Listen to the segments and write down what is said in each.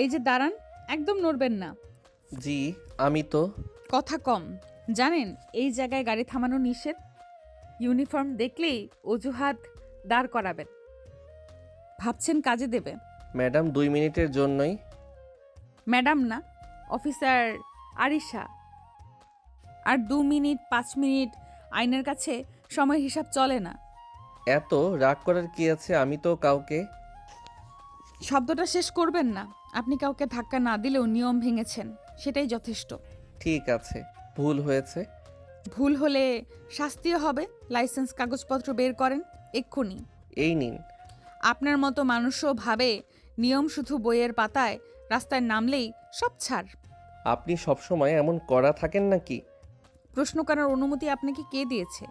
এই যে দাঁড়ান, একদম নড়বেন না। জি, আমি তো। কথা কম। জানেন এই জায়গায় গাড়ি থামানো নিষেধ। ইউনিফর্ম দেখলেই অজুহাত দাঁড় করাবেন। ভাবছেন কাজে দেবে? ম্যাডাম 2 মিনিটের জন্যই। ম্যাডাম না, অফিসার আরিশা। আর 2 মিনিট 5 মিনিট আইনের কাছে সময় হিসাব চলে না। এত রাগ করার কি আছে? আমি তো কাউকে। শব্দটা শেষ করবেন না। আপনি কাউকে ধাক্কা না দিলেও নিয়ম ভেঙেছেন, সেটাই যথেষ্ট। ঠিক আছে, ভুল হয়েছে। ভুল হলে শাস্তিও হবে। লাইসেন্স কাগজপত্র বের করেন এক্ষুনি। এই নিন। আপনার মতো মানুষও ভাবে নিয়ম শুধু বইয়ের পাতায়, রাস্তায় নামলেই সব ছাড়। আপনি সবসময় এমন করা থাকেন নাকি? প্রশ্ন করার অনুমতি আপনাকে কে দিয়েছে?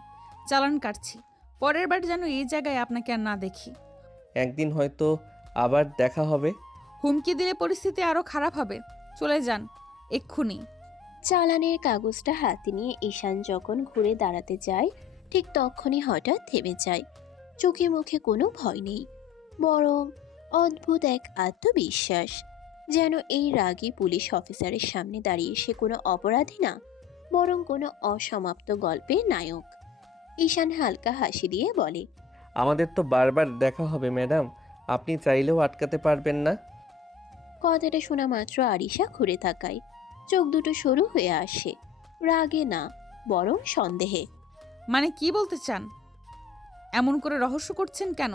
চালান কাটছি। পরের বার যেন এই জায়গায় আপনাকে আর না দেখি। একদিন হয়তো আবার দেখা হবে। হুমকি দিলে পরিস্থিতি আরও খারাপ হবে। চলে যান এক্ষুনি। চালানের কাগজটা হাতে নিয়ে ঈশান যখন ঘুরে দাঁড়াতে যায়, ঠিক তখনই হঠাৎ থেমে যায়। চোখে মুখে কোনো ভয় নেই, বরং অদ্ভুত এক আত্মবিশ্বাস। যেন এই রাগী পুলিশ অফিসারের সামনে দাঁড়িয়ে সে কোনো অপরাধী না, বরং কোনো অসমাপ্ত গল্পের নায়ক। ঈশান হালকা হাসি দিয়ে বলে, আমাদের তো বারবার দেখা হবে ম্যাডাম, আপনি চাইলেও আটকাতে পারবেন না। কথাটা শোনা মাত্র আরিশা ঘুরে তাকায়। চোখ দুটো সরু হয়ে আসে, রাগে না বরং সন্দেহে। মানে কি বলতে চান? এমন করে রহস্য করছেন কেন?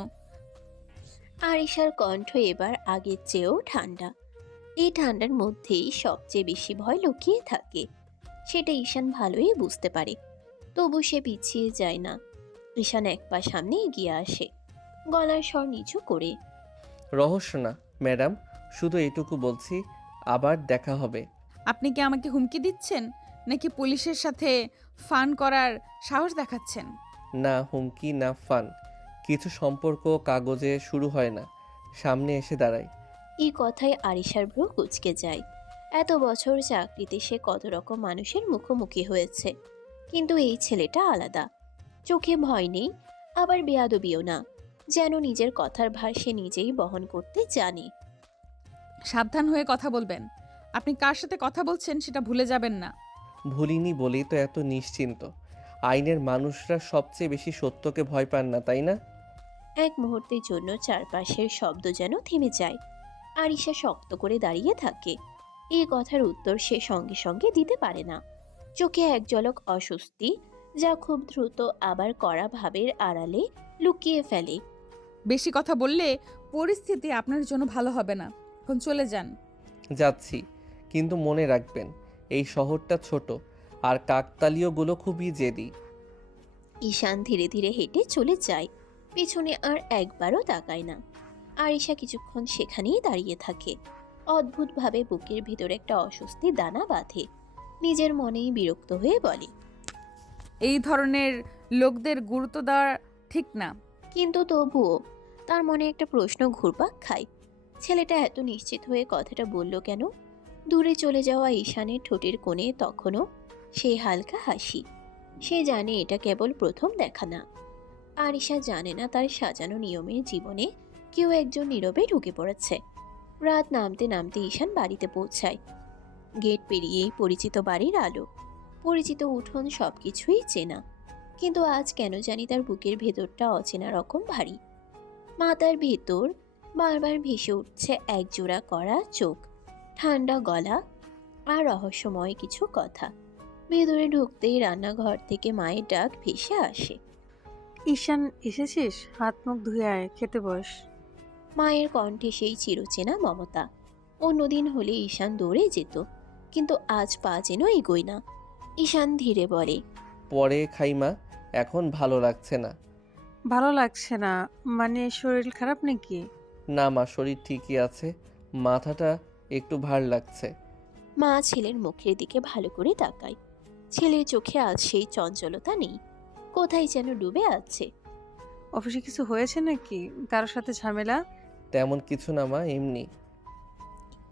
আরিশার কণ্ঠ এবার আগের চেয়েও ঠান্ডা। এই ঠান্ডার মধ্যেই সবচেয়ে বেশি ভয় লুকিয়ে থাকে, সেটা ঈশান ভালোই বুঝতে পারে। তবু সে পিছিয়ে যায় না। ঈশান এক পা সামনে এগিয়ে আসে, গলার স্বর নিচু করে। রহস্য না ম্যাডাম, শুধু এটুকু বলছি, আবার দেখা হবে। আপনি কি আমাকে হুমকি দিচ্ছেন, নাকি পুলিশের সাথে ফান করার সাহস দেখাচ্ছেন? না হুমকি, না ফান। কিছু সম্পর্ক কাগজে শুরু হয় না, সামনে এসে দাঁড়ায়। এই কথায় আরিশার ভ্রু কুঁচকে যায়। এত বছর চাকরিতে সে কত রকম মানুষের মুখোমুখি হয়েছে, কিন্তু এই ছেলেটা আলাদা। চোখে ভয় নেই, আবার বেয়াদবিও না। যেন নিজের কথার ভার সে নিজেই বহন করতে জানে। সাবধান হয়ে কথা বলবেন। আপনি কার সাথে কথা বলছেন সেটা ভুলে যাবেন না। ভুলিনি বলেই তো এত নিশ্চিন্ত। আইনের মানুষরা সবচেয়ে বেশি সত্যকে ভয় পান না, তাই না? এক মুহূর্তের জন্য চারপাশের শব্দ যেন থেমে যায়। আরিশা শক্ত করে দাঁড়িয়ে থাকে। এই কথার উত্তর সে সঙ্গে সঙ্গে দিতে পারে না। চোখে এক ঝলক অস্বস্তি, যা খুব দ্রুত আবার কড়া ভাবের আড়ালে লুকিয়ে ফেলে। বেশি কথা বললে পরিস্থিতি আপনার জন্য ভালো হবে না। এখন চলে যান। যাচ্ছি, কিন্তু মনে রাখবেন এই শহরটা ছোট, আর কাকতালীয়গুলো খুবই জেদি। ঈশান ধীরে ধীরে হেঁটে চলে যায়, পেছনে আর একবারও তাকায় না। আরিশা কিছুক্ষণ সেখানেই দাঁড়িয়ে থাকে। অদ্ভুতভাবে বুকের ভিতর একটা অস্বস্তি দানা বাঁধে। নিজের মনেই বিরক্ত হয়ে বলে, এই ধরনের লোকদের গুরুত্ব দেওয়া ঠিক না। কিন্তু তবুও তার মনে একটা প্রশ্ন ঘুরপাক খায়। ছেলেটা এত নিশ্চিত হয়ে কথাটা বলল কেন? দূরে চলে যাওয়া ঈশানের ঠোঁটের কোণে তখনও সেই হালকা হাসি। সে জানে এটা কেবল প্রথম দেখা না। আরিশা জানে না তার সাজানো নিয়মের জীবনে কেউ একজন নীরবে ঢুকে পড়েছে। রাত নামতে নামতে ঈশান বাড়িতে পৌঁছায়। গেট পেরিয়েই পরিচিত বাড়ির আলো, পরিচিত উঠোন, সবকিছুই চেনা। কিন্তু আজ কেন জানি তার বুকের ভেতরটা অচেনা রকম ভারী। মাথার ভেতর বারবার ভেসে উঠছে একজোড়া করা চোখ, ঠান্ডা গলা আর রহস্যময় কিছু কথা। ভেতরে ঢুকতেই রান্নাঘর থেকে মায়ের ডাক ভেসে আসে, ঈশান এসেছিস? হাত মুখ ধুয়ে আয়, খেতে বস। মায়ের কণ্ঠে সেই চিরচেনা মমতা। অন্যদিন হলে ঈশান দৌড়ে যেত, কিন্তু আজ পা যেন এগোয় না। ঈশান ধীরে বলে, পরে খাইমা, এখন ভালো লাগছে না। ভালো লাগছে না মানে শরীর খারাপ নাকি? না মা, শরীর ঠিকই আছে, মাথাটা একটু ভার লাগছে। মা ছেলের মুখের দিকে ভালো করে তাকায়। ছেলের চোখে আজ সেই চঞ্চলতা নেই, কোথায় যেন ডুবে আছে। অফিসে কিছু হয়েছে নাকি? কারোর সাথে ঝামেলা? তেমন কিছু না মা, এমনি।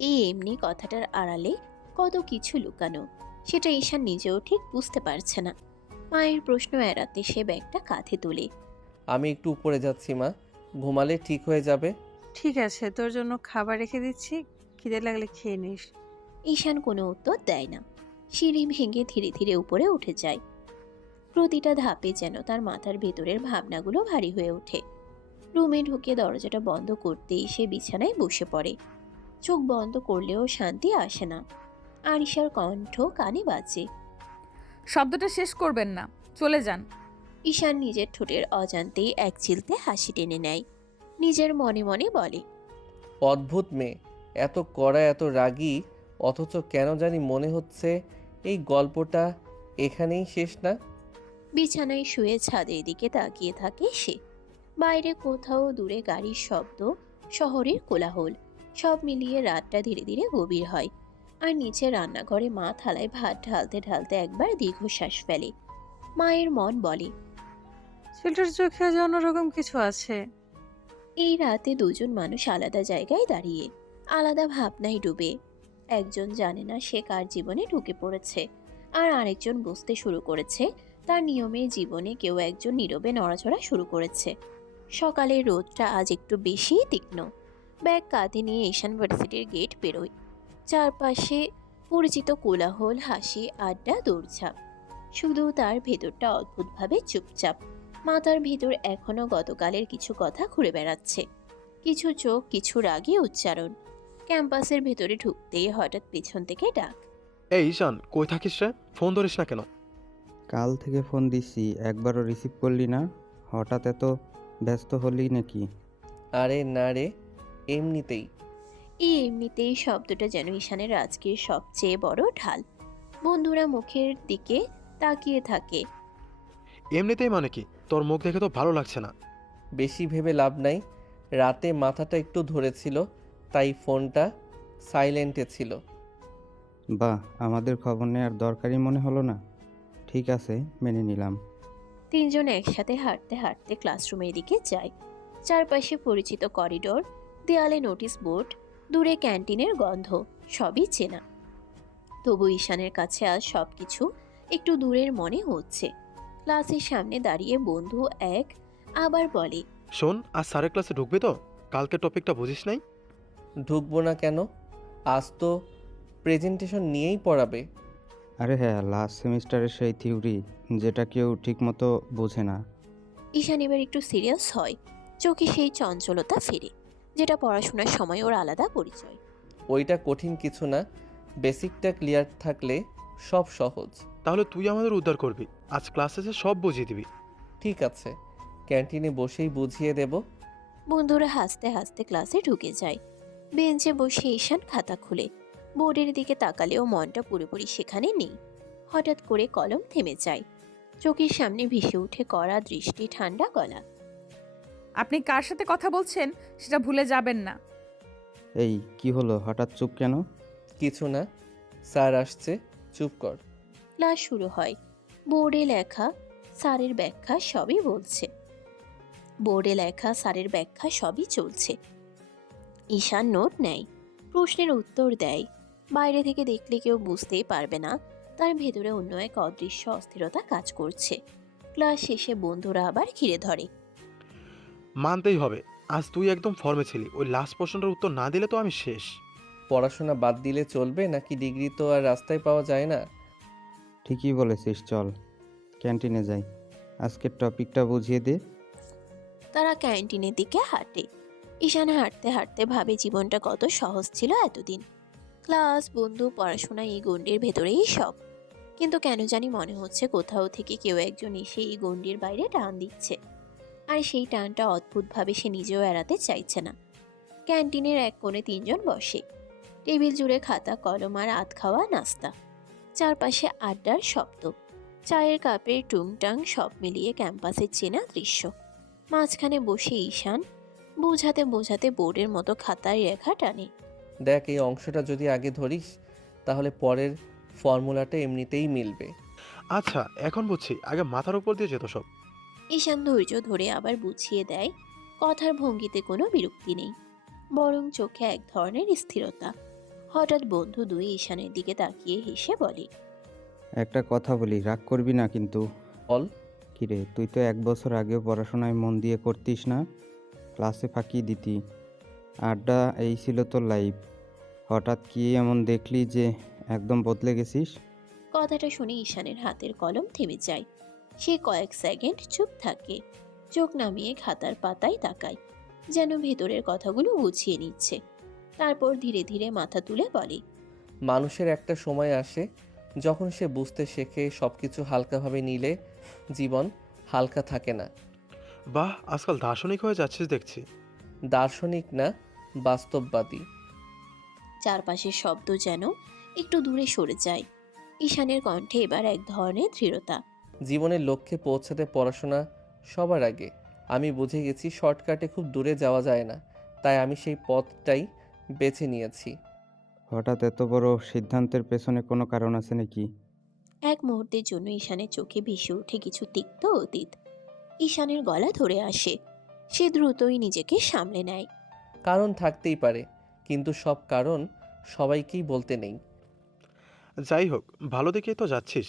এই এমনি কথাটার আড়ালে কত কিছু লুকানো, সেটা ঈশান নিজেও ঠিক বুঝতে পারছে না। মায়ের প্রশ্ন এড়াতে সে ব্যাগটা কাঁধে তোলে। আমি একটু উপরে যাচ্ছি মা, ঘুমালে ঠিক হয়ে যাবে। ঠিক আছে, তোর জন্য খাবার রেখে দিচ্ছি, খিদে লাগলে খেয়ে নিস। ঈশান কোনো উত্তর দেয় না। সিঁড়ি ভেঙে ধীরে ধীরে উপরে উঠে যায়। প্রতিটা ধাপে যেন তার মাথার ভেতরের ভাবনাগুলো ভারী হয়ে ওঠে। রুমে ঢুকে দরজাটা বন্ধ করতেই সে বিছানায় বসে পড়ে। চোখ বন্ধ করলেও শান্তি আসে না। আরিশার কণ্ঠ কানে বাজে। শব্দটা শেষ করবেন না, চলে যান। ঈশান নিজের ঠোঁটের অজান্তেই এক চিলতে হাসি টেনে নেয়। নিজের মনে মনে বলে, অদ্ভুত মেয়ে, এত কড়া, এত রাগী, অথচ কেন জানি মনে হচ্ছে এই গল্পটা এখানেই শেষ না। বিছানায় শুয়ে ছাদের দিকে তাকিয়ে থাকে সে। বাইরে কোথাও দূরে গাড়ির শব্দ, শহরের কোলাহল, সব মিলিয়ে রাতটা ধীরে ধীরে গভীর হয়। আর নিচে রান্নাঘরে মা থালায় ভাত ঢালতে ঢালতে একবার দীর্ঘশ্বাস ফেলে। মায়ের মন বলে, ছেলেটার চোখে আজ অন্যরকম কিছু আছে। এই রাতে দুজন মানুষ আলাদা জায়গায় দাঁড়িয়ে, আলাদা ভাবনায় ডুবে। একজন জানে না সে কার জীবনে ঢুকে পড়েছে, আর আরেকজন বুঝতে শুরু করেছে তার নিয়মের জীবনে কেউ একজন নীরবে নড়াচড়া শুরু করেছে। সকালের রোদটা আজ একটু বেশি তীক্ষ্ণ। ব্যাগ কাঁধে নিয়ে ঈশান ভার্সিটির গেট বেরোয়। চারপাশে পরিচিত কোলাহল, হাসি, আড্ডা, দৌড়ঝাঁপ। শুধু তার ভেতরটা অদ্ভুতভাবে চুপচাপ। মাথার ভিতর এখনো গতকালের কিছু কথা ঘুরে বেড়াচ্ছে। কিছু চোখ, কিছু রাগী উচ্চারণ। ক্যাম্পাসের ভেতরে ঢুকতেই হঠাৎ পেছন থেকে ডাক। এই ঈশান, কই থাকিস রে? ফোন ধরিস না কেন? কাল থেকে ফোন দিচ্ছি, একবারও রিসিভ করলি না। হঠাৎ এত ব্যস্ত হলি নাকি? আরে না রে, এমনিতেই। এই এমনিতেই শব্দটা যেন ঈশানের আজকের সবচেয়ে বড় ঢাল। বন্ধুরা মুখের দিকে তাকিয়ে থাকে। এমনিতেই মানে কি? তোর মুখ দেখে তো ভালো লাগছে না। বেশি ভেবে লাভ নাই, রাতে মাথাটা একটু ধরেছিল, তাই ফোনটা সাইলেন্টে ছিল। বাহ, আমাদের খবর নেওয়ার দরকারই মনে হলো না। ঠিক আছে, মেনে নিলাম। তিনজন একসাথে হাঁটতে হাঁটতে ক্লাসরুমের দিকে যায়। চারপাশে পরিচিত করিডোর, দেয়ালে নোটিশ বোর্ড, দূরে ক্যান্টিনের গন্ধ, সবই চেনা। তবু ঈশানের কাছে আজ সবকিছু একটু দূরের মনে হচ্ছে। ক্লাসের সামনে দাঁড়িয়ে বন্ধু এক আবার বলে, শোন, আজ স্যারের ক্লাসে ঢুকবি তো? কালকে টপিকটা বুঝিস নাই? ঢুকবো না কেন? আজ তো প্রেজেন্টেশন নিয়েই পড়াবে। আরে হ্যাঁ, লাস্ট সেমিস্টারের সেই থিওরি যেটা কেউ ঠিকমতো বোঝে না। ঈশান এবার একটু সিরিয়াস হয়। চোখে সেই চঞ্চলতা ফিরে, যেটা পড়াশোনার সময় ওর আলাদা পরিচয়। ওইটা কঠিন কিছু না, বেসিকটা ক্লিয়ার থাকলে সব সহজ। তাহলে তুই আমাদের উদ্ধার করবি। আজ ক্লাসে এসে সব বুঝিয়ে দিবি। ঠিক আছে, ক্যান্টিনে বসেই বুঝিয়ে দেব। বন্ধুরা হাসতে হাসতে ক্লাসে ঢুকে যায়। বেঞ্চে বসে ঈশান খাতা খুলে বোর্ডের দিকে তাকালেও মনটা পুরোপুরি সেখানে নেই। হঠাৎ করে কলম থেমে যায়। চোখের সামনে ভেসে উঠে কড়া দৃষ্টি, ঠান্ডা গলা। আপনি কার সাথে কথা বলছেন সেটা ভুলে যাবেন না। এই কি হলো, হঠাৎ চুপ কেন? কিছু না, স্যার আসছে, চুপ কর। ক্লাস শুরু হয়। বোর্ডে লেখা স্যারের ব্যাখ্যা সবই বলছে। বোর্ডে লেখা স্যারের ব্যাখ্যা সবই চলছে। ঈশান নোট নেয়, প্রশ্নের উত্তর দেয়। বাইরে থেকে দেখলে কেউ বুঝতেই পারবে না তার ভেতরে অন্য এক অদৃশ্য অস্থিরতা কাজ করছে। ক্লাস শেষে বন্ধুরা আবার ঘিরে ধরে। মানতেই হবে, আজ তুই একদম ফর্মে ছিলি। ওই লাস্ট প্রশ্নটার উত্তর না দিলে তো আমি শেষ। পড়াশোনা বাদ দিলে চলবে নাকি? ডিগ্রি তো আর রাস্তায় পাওয়া যায় না। ঠিকই বলেছিস, চল ক্যান্টিনে যাই, আজকের টপিকটা বুঝিয়ে দে। তারা ক্যান্টিনের দিকে হাঁটে। ঈশান হাঁটতে হাঁটতে ভাবে জীবনটা কত সহজ ছিল এতদিন। ক্লাস, বন্ধু, পড়াশোনা, এই গণ্ডির ভেতরেই সব। কিন্তু কেন জানি মনে হচ্ছে কোথাও থেকে কেউ একজন এসে এই গণ্ডির বাইরে টান দিচ্ছে। আর সেই টানটা অদ্ভুতভাবে সে নিজেও এড়াতে চাইছে না। ক্যান্টিনের এক কোণে তিনজন বসে। টেবিল জুড়ে খাতা, কলম আর আধ খাওয়া নাস্তা। চারপাশে আড্ডার শব্দ, চায়ের কাপের টুংটাং, সব মিলিয়ে ক্যাম্পাসের চেনা দৃশ্য। মাঝখানে বসে ঈশান বোঝাতে বোঝাতে বোর্ডের মতো খাতায় রেখা টানে। দেখ, এই অংশটা যদি আগে ধরিস তাহলে পরের ফর্মুলাটা এমনিতেই মিলবে। আচ্ছা, এখন বুঝছি, আগে মাথার উপর দিয়ে যেত সব। ঈশান ধৈর্য ধরে আবার বুঝিয়ে দেয়। কথার ভঙ্গিতে কোনো বিরক্তি নেই, বরং চোখে এক ধরনের স্থিরতা। হঠাৎ বন্ধু দুই ঈশানের দিকে তাকিয়ে হেসে বলে, একটা কথা বলি, রাগ করবি না কিন্তু। বল। কিরে, তুই তো 1 বছর আগেও পড়াশোনায় মন দিয়ে করতিস না, ক্লাসে ফাঁকি দিতি, আড্ডা, এই ছিল তোর লাইফ। হঠাৎ কি এমন দেখলি যে একদম বদলে গেছিস? কথাটা শুনে ঈশানের হাতের কলম থেমে যায়। সে কয়েক সেকেন্ড চুপ থাকে, চোখ নামিয়ে খাতার পাতায় তাকায়, যেন ভেতরের কথাগুলো গুছিয়ে নিচ্ছে। তারপর ধীরে ধীরে মাথা তুলে বলে, মানুষের একটা সময় আসে যখন সে বুঝতে শেখে সব কিছু হালকাভাবে নিলে জীবন হালকা থাকে না। বাহ, আজকাল দার্শনিক হয়ে যাচ্ছিস দেখছি। দার্শনিক না, বাস্তববাদী। চারপাশের শব্দ যেন একটু দূরে সরে যায়। ঈশানের কণ্ঠে এবার এক ধরনের দৃঢ়তা। জীবনের লক্ষ্যে পৌঁছাতে পড়াশোনা সবার আগে। আমি বুঝে গেছি শর্টকাটে খুব দূরে যাওয়া যায় না, তাই আমি সেই পথটাই বেছে নিয়েছি। হঠাৎ এত বড় সিদ্ধান্তের পেছনে কোনো কারণ আছে নাকি? এক মুহূর্তের জন্য ঈশানের চোখে ভেসে ওঠে কিছু তিক্ত অতীত। ঈশানের গলা ধরে আসে। সে দ্রুতই নিজেকে সামলে নেয়। কারণ থাকতেই পারে, কিন্তু সব কারণ সবাইকেই বলতে নেই। যাই হোক, ভালো দেখেই তো যাচ্ছিস,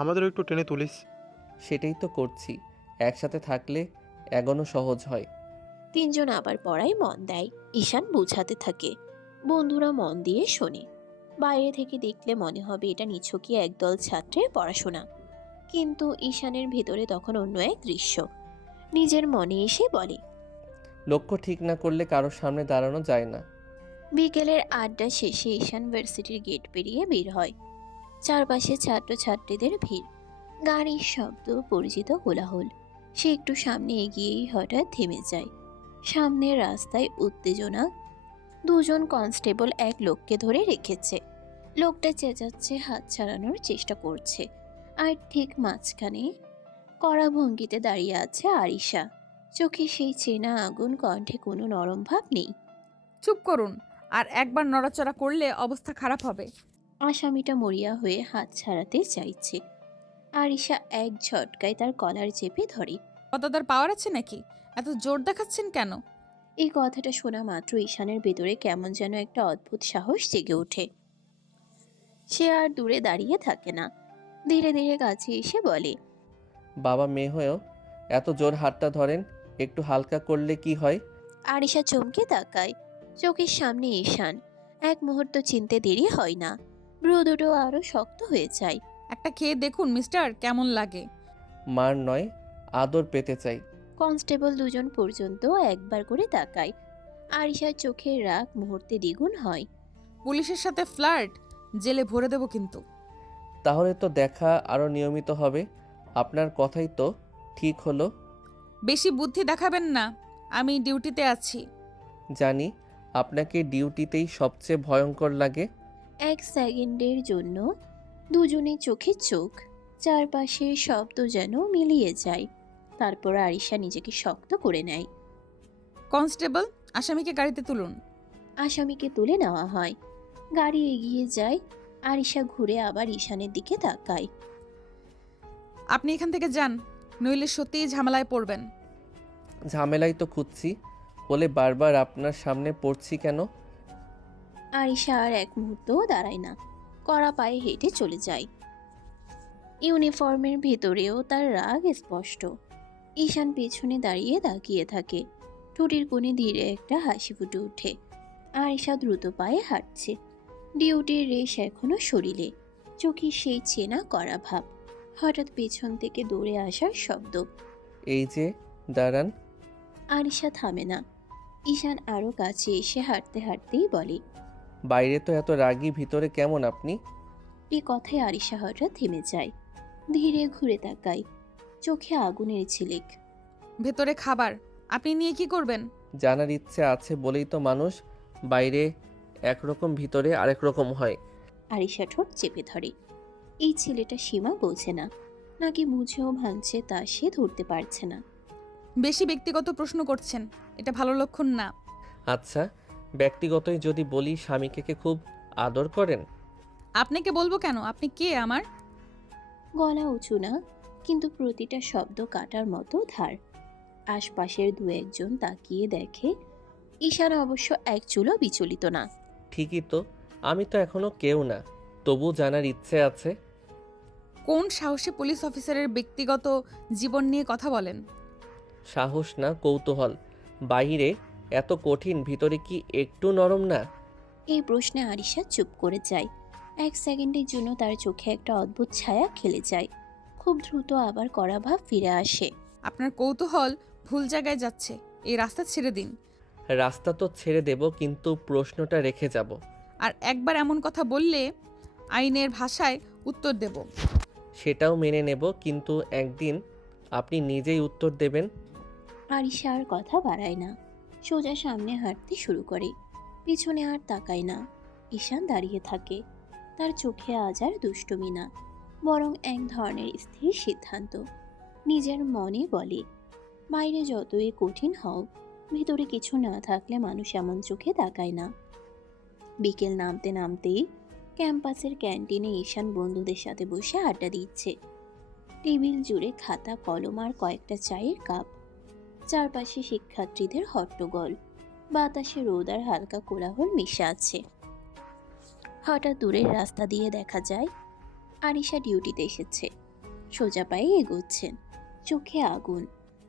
আমাদেরও একটু টেনে তুলিস। সেটাই তো করছি। একসাথে থাকলে এগোনো সহজ হয়। তিনজন আবার পড়ায় মন দেয়। ঈশান বোঝাতে থাকে, বন্ধুরা মন দিয়ে শোনে। বাইরে থেকে দেখলে মনে হবে এটা নিছকই একদল ছাত্রের পড়াশোনা, কিন্তু ঈশানের ভেতরে তখন অন্য এক দৃশ্য। নিজের মনে এসে বলে, লক্ষ্য ঠিক না করলে কারোর সামনে দাঁড়ানো যায় না। বিকেলের আড্ডা শেষে ঈশান ভার্সিটির গেট পেরিয়ে বের হয়। চারপাশে ছাত্রছাত্রীদের ভিড়, গাড়ির শব্দ, পরিচিত কোলাহল। সে একটু সামনে এগিয়েই হঠাৎ থেমে যায়। সামনের রাস্তায় উত্তেজনা। দুজন কনস্টেবল এক লোককে ধরে রেখেছে। লোকটা চেঁচাচ্ছে, হাত ছাড়ানোর চেষ্টা করছে। আর ঠিক মাঝখানে কড়া ভঙ্গিতে দাঁড়িয়ে আছে আরিশা। চোখে সেই চেনা আগুন, কণ্ঠে কোনো নরম ভাব নেই। চুপ করুন, আর একবার নড়াচড়া করলে অবস্থা খারাপ হবে। আসামিটা মরিয়া হয়ে হাত ছাড়াতে চাইছে। আরিশা এক ঝটকায় তার কলার চেপে ধরে। কতদার পাওয়ার আছে নাকি? এত জোর দেখাচ্ছেন কেন? এই কথাটা শোনা মাত্র ঈশানের ভেতরে কেমন যেন একটা অদ্ভুত সাহস জেগে ওঠে। সে আর দূরে দাঁড়িয়ে থাকে না, ধীরে ধীরে কাছে এসে বলে, বাবা মেয়ে হয়েও এত জোর হাতটা ধরেন, একটু হালকা করলে কি হয়? আরিশা চমকে তাকায়। চোখের সামনে ঈশান। এক মুহূর্ত চিনতে দেরি হয় না, ভ্রু দুটো আরো শক্ত হয়ে যায়। একটা খেয়ে দেখুন মিস্টার, কেমন লাগে। মার নয়, আদর পেতে চাই। কনস্টেবল দুজন পর্যন্ত একবার করে তাকায়। আরিশার চোখের রাগ মুহূর্তে দ্বিগুণ হয়। পুলিশের সাথে ফ্লার্ট, জেলে ভরে দেব কিন্তু। তাহলে তো দেখা আরও নিয়মিত হবে। আপনার কথাই তো ঠিক হলো। বেশি বুদ্ধি দেখাবেন না, আমি ডিউটিতে আছি। জানি আপনাকে ডিউটিতেই সবচেয়ে ভয়ঙ্কর লাগে। এক সেকেন্ডের জন্য দুজনের চোখে চোখ, চারপাশের শব্দ যেন মিলিয়ে যায়। তারপর আরিশা নিজেকে শক্ত করে নেয়। কনস্টেবল, আসামিকে গাড়িতে তুলুন। আসামিকে তুলে নেওয়া হয়। গাড়ি এগিয়ে যায়। আরিশা ঘুরে আবার ঈশানের দিকে তাকায়। আপনি এখান থেকে যান, নইলে সত্যিই ঝামেলায় পড়বেন। ঝামেলাই তো খুঁজছি, বলে বারবার আপনার সামনে পড়ছি কেন? আরিশা আর এক মুহূর্তও দাঁড়ায় না, কড়া পায়ে হেঁটে চলে যায়। ইউনিফর্মের ভেতরেও তার রাগ স্পষ্ট। ঈশান পেছনে দাঁড়িয়ে তাকিয়ে থাকে। ঠোঁটের কোণে ধীরে একটা হাসি ফুটে ওঠে। আরিশা দ্রুত পায়ে হাঁটছে। ডিউটির রেশ এখনো শরীরে, চোখে সেই চেনা করা ভাব। হঠাৎ পেছন থেকে দৌড়ে আসার শব্দ। এই যে, দাঁড়ান। আরিশা থামে না। ঈশান আরো কাছে এসে হাঁটতে হাঁটতেই বলে, বাইরে তো এত রাগী, ভিতরে কেমন আপনি? এই কথায় আরিশা হঠাৎ থেমে যায়। ধীরে ঘুরে তাকায়, চোখে আগুনের ঝিলিক। ভেতরে খাবার, আপনি নিয়ে কি করবেন? জানার ইচ্ছে আছে বলেই তো মানুষ বাইরে একরকম ভিতরে আরেক রকম হয়। আরিশা ঠোঁট চেপে ধরে। এই ছেলেটা সীমা বোঝে না, নাকি বুঝেও ভাঙছে তা সে ধরতে পারছে না। বেশি ব্যক্তিগত প্রশ্ন করছেন, এটা ভালো লক্ষণ না। আচ্ছা, ব্যক্তিগতই যদি বলি, স্বামীকে খুব আদর করেন? আপনাকে বলবো কেন? আপনি কে আমার? গলা উঁচু না, কিন্তু প্রতিটা শব্দ কাটার মতো ধার। আশপাশের দু একজন তাকিয়ে দেখে। ঈশান অবশ্য এক চুলও বিচলিত না। ঠিকই তো, আমি তো এখনো কেউ না, তবু জানার ইচ্ছে আছে। কোন সাহসে পুলিশ অফিসারের ব্যক্তিগত জীবন নিয়ে কথা বলেন? সাহস না, কৌতূহল। বাইরে এত কঠিন, ভিতরে কি একটু নরম না? এই প্রশ্নে আরিশা চুপ করে যায়। 1 সেকেন্ডের জন্য তার চোখে একটা অদ্ভুত ছায়া খেলে যায়। খুব দ্রুত আবার কড়া ভাব ফিরে আসে। আপনার কৌতূহল ভুল জায়গায় যাচ্ছে, এই রাস্তা ছেড়ে দিন। রাস্তা তো ছেড়ে দেব, কিন্তু প্রশ্নটা রেখে যাব। আর একবার এমন কথা বললে আইনের ভাষায় উত্তর দেব। সেটাও মেনে নেব, কিন্তু একদিন আপনি নিজেই উত্তর দেবেন। আরিশা আর কথা বাড়ায় না, সোজা সামনে হাঁটতে শুরু করে। পিছনে আর তাকায় না। ঈশান দাঁড়িয়ে থাকে। তার চোখে আজ আর দুষ্টুমি না, বরং এক ধরনের স্থির সিদ্ধান্ত। নিজের মনে বলে, বাইরে যতই কঠিন হোক, ভিতরে কিছু না থাকলে মানুষ এমন চোখে তাকায় না। বিকেল নামতে নামতেই ক্যাম্পাসের ক্যান্টিনে ঈশান বন্ধুদের সাথে বসে আড্ডা দিচ্ছে। টেবিল জুড়ে খাতা কলম আর কয়েকটা চায়ের কাপ। চারপাশে শিক্ষার্থীদের হট্টগোল, বাতাসে রোদ আর হালকা কোলাহল মিশে আছে। হঠাৎ দূরের রাস্তা দিয়ে দেখা যায় আরিশা ডিউটিতে এসেছে। সোজা পায়ে এগোচ্ছেন, চোখে আগুন,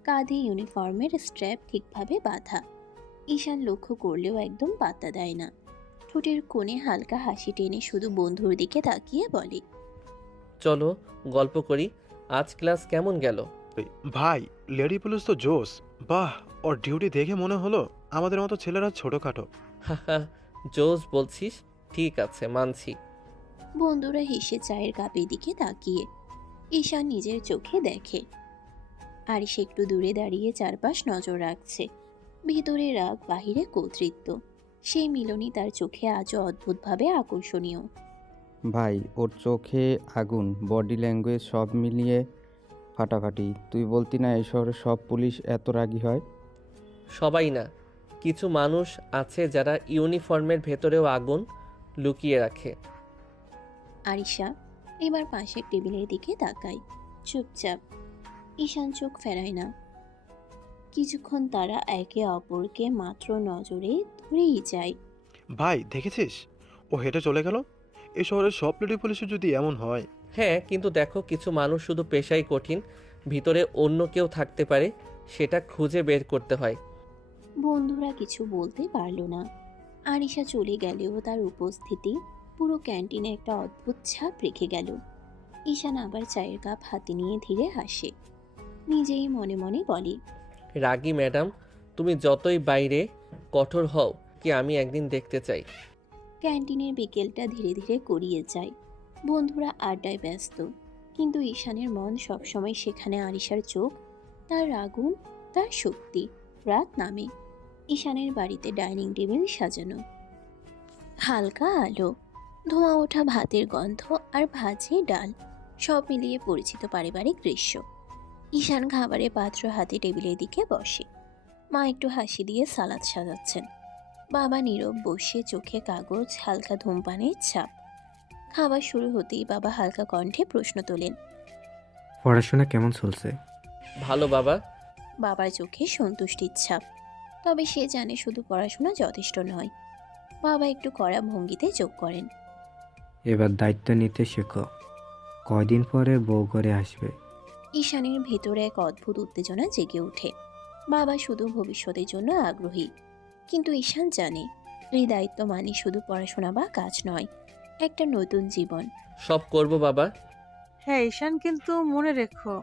কাঁধে ইউনিফর্মের স্ট্র্যাপ ঠিকভাবে বাঁধা। ঈশান লক্ষ্য করলেও একদম পাত্তা দেয় না। ঠোঁটের কোণে হালকা হাসি টেনে শুধু বন্ধুর দিকে তাকিয়ে বলে, চলো গল্প করি, আজ ক্লাস কেমন গেল? ভাই, লেডি পুলিশ তো জোস। বাহ, ওর ডিউটি দেখে মনে হলো আমাদের মতো ছেলেরা ছোটখাটো। হাহা, জোস বলছিস? ঠিক আছে, মানছি। বন্ধুরা হেসে চায়ের কাপের দিকে তাকিয়ে ঈশান নিজের চোখে দেখে আরিশ একটু দূরে দাঁড়িয়ে চারপাশ নজর রাখছে। ভিতরে রাগ, বাহিরে কর্তৃত্ব। সেই মিলনই তার চোখে আজও অদ্ভুতভাবে আকর্ষণীয়। ভাই, ওর চোখে আগুন, বডি ল্যাঙ্গুয়েজ সব মিলিয়ে ফাটাফাটি। তুই বলতি না এই শহরে সব পুলিশ এত রাগী হয়? সবাই না, কিছু মানুষ আছে যারা ইউনিফর্মের ভেতরেও আগুন লুকিয়ে রাখে। আরিশা এবার পাশের টেবিলের দিকে তাকায়, চুপচাপ। ঈশান চোখ ফেরায় না। কিছুক্ষণ তারা একে অপরকে মাত্র নজরে ধরেই যায়। ভাই দেখেছিস, ও হেঁটে চলে গেল। এই শহরের সব লেডি পুলিশও যদি এমন হয়। হ্যাঁ, কিন্তু দেখো, কিছু মানুষ শুধু পেশাই কঠিন, ভিতরে অন্য কেউ থাকতে পারে, সেটা খুঁজে বের করতে হয়। বন্ধুরা কিছু বলতে পারল না। আরিশা চলে গেলেও তার উপস্থিতি পুরো ক্যান্টিনে একটা অদ্ভুত ছাপ রেখে গেল। ঈশান আবার চায়ের কাপ হাতে নিয়ে ধীরে হাসে। নিজেই মনে মনে বলে, রাগী ম্যাডাম, তুমি যতই বাইরে কঠোর হও, কি আমি একদিন দেখতে চাই। ক্যান্টিনের বিকেলটা ধীরে ধীরে গড়িয়ে যায়। বন্ধুরা আড্ডায় ব্যস্ত, কিন্তু ঈশানের মন সবসময় সেখানে। আরিশার চোখ, তার আগুন, তার শক্তি। রাত নামে। ঈশানের বাড়িতে ডাইনিং টেবিল সাজানো, হালকা আলো, ধোঁয়া ওঠা ভাতের গন্ধ আর ভাজে ডাল, সব মিলিয়ে পরিচিত পারিবারিক দৃশ্য। ঈশান খাবারের পাত্র হাতে টেবিলের দিকে বসে। মা একটু হাসি দিয়ে সালাদ সাজাচ্ছেন। বাবা নীরব বসে, চোখে কাগজ, হালকা ধূমপানের ছাপ। খাবার শুরু হতেই বাবা হালকা কণ্ঠে প্রশ্ন তোলেন, পড়াশোনা কেমন চলছে? ভালো বাবা। বাবার চোখে সন্তুষ্টির ছাপ। তবে সে জানে শুধু পড়াশোনা যথেষ্ট নয়। বাবা একটু কড়া ভঙ্গিতে যোগ করেন, এবার দায়িত্ব নিতে শেখো, কয়দিন পরে বউ ঘরে আসবে। ঈশানের ভেতরে এক অদ্ভুত উত্তেজনা জেগে ওঠে। বাবা শুধু ভবিষ্যতের জন্য আগ্রহী, কিন্তু ঈশান জানে এই দায়িত্ব মানে শুধু পড়াশোনা বা কাজ নয়, একটা নতুন জীবন। সব করব বাবা। হ্যাঁ ঈশান, কিন্তু মনে রেখো,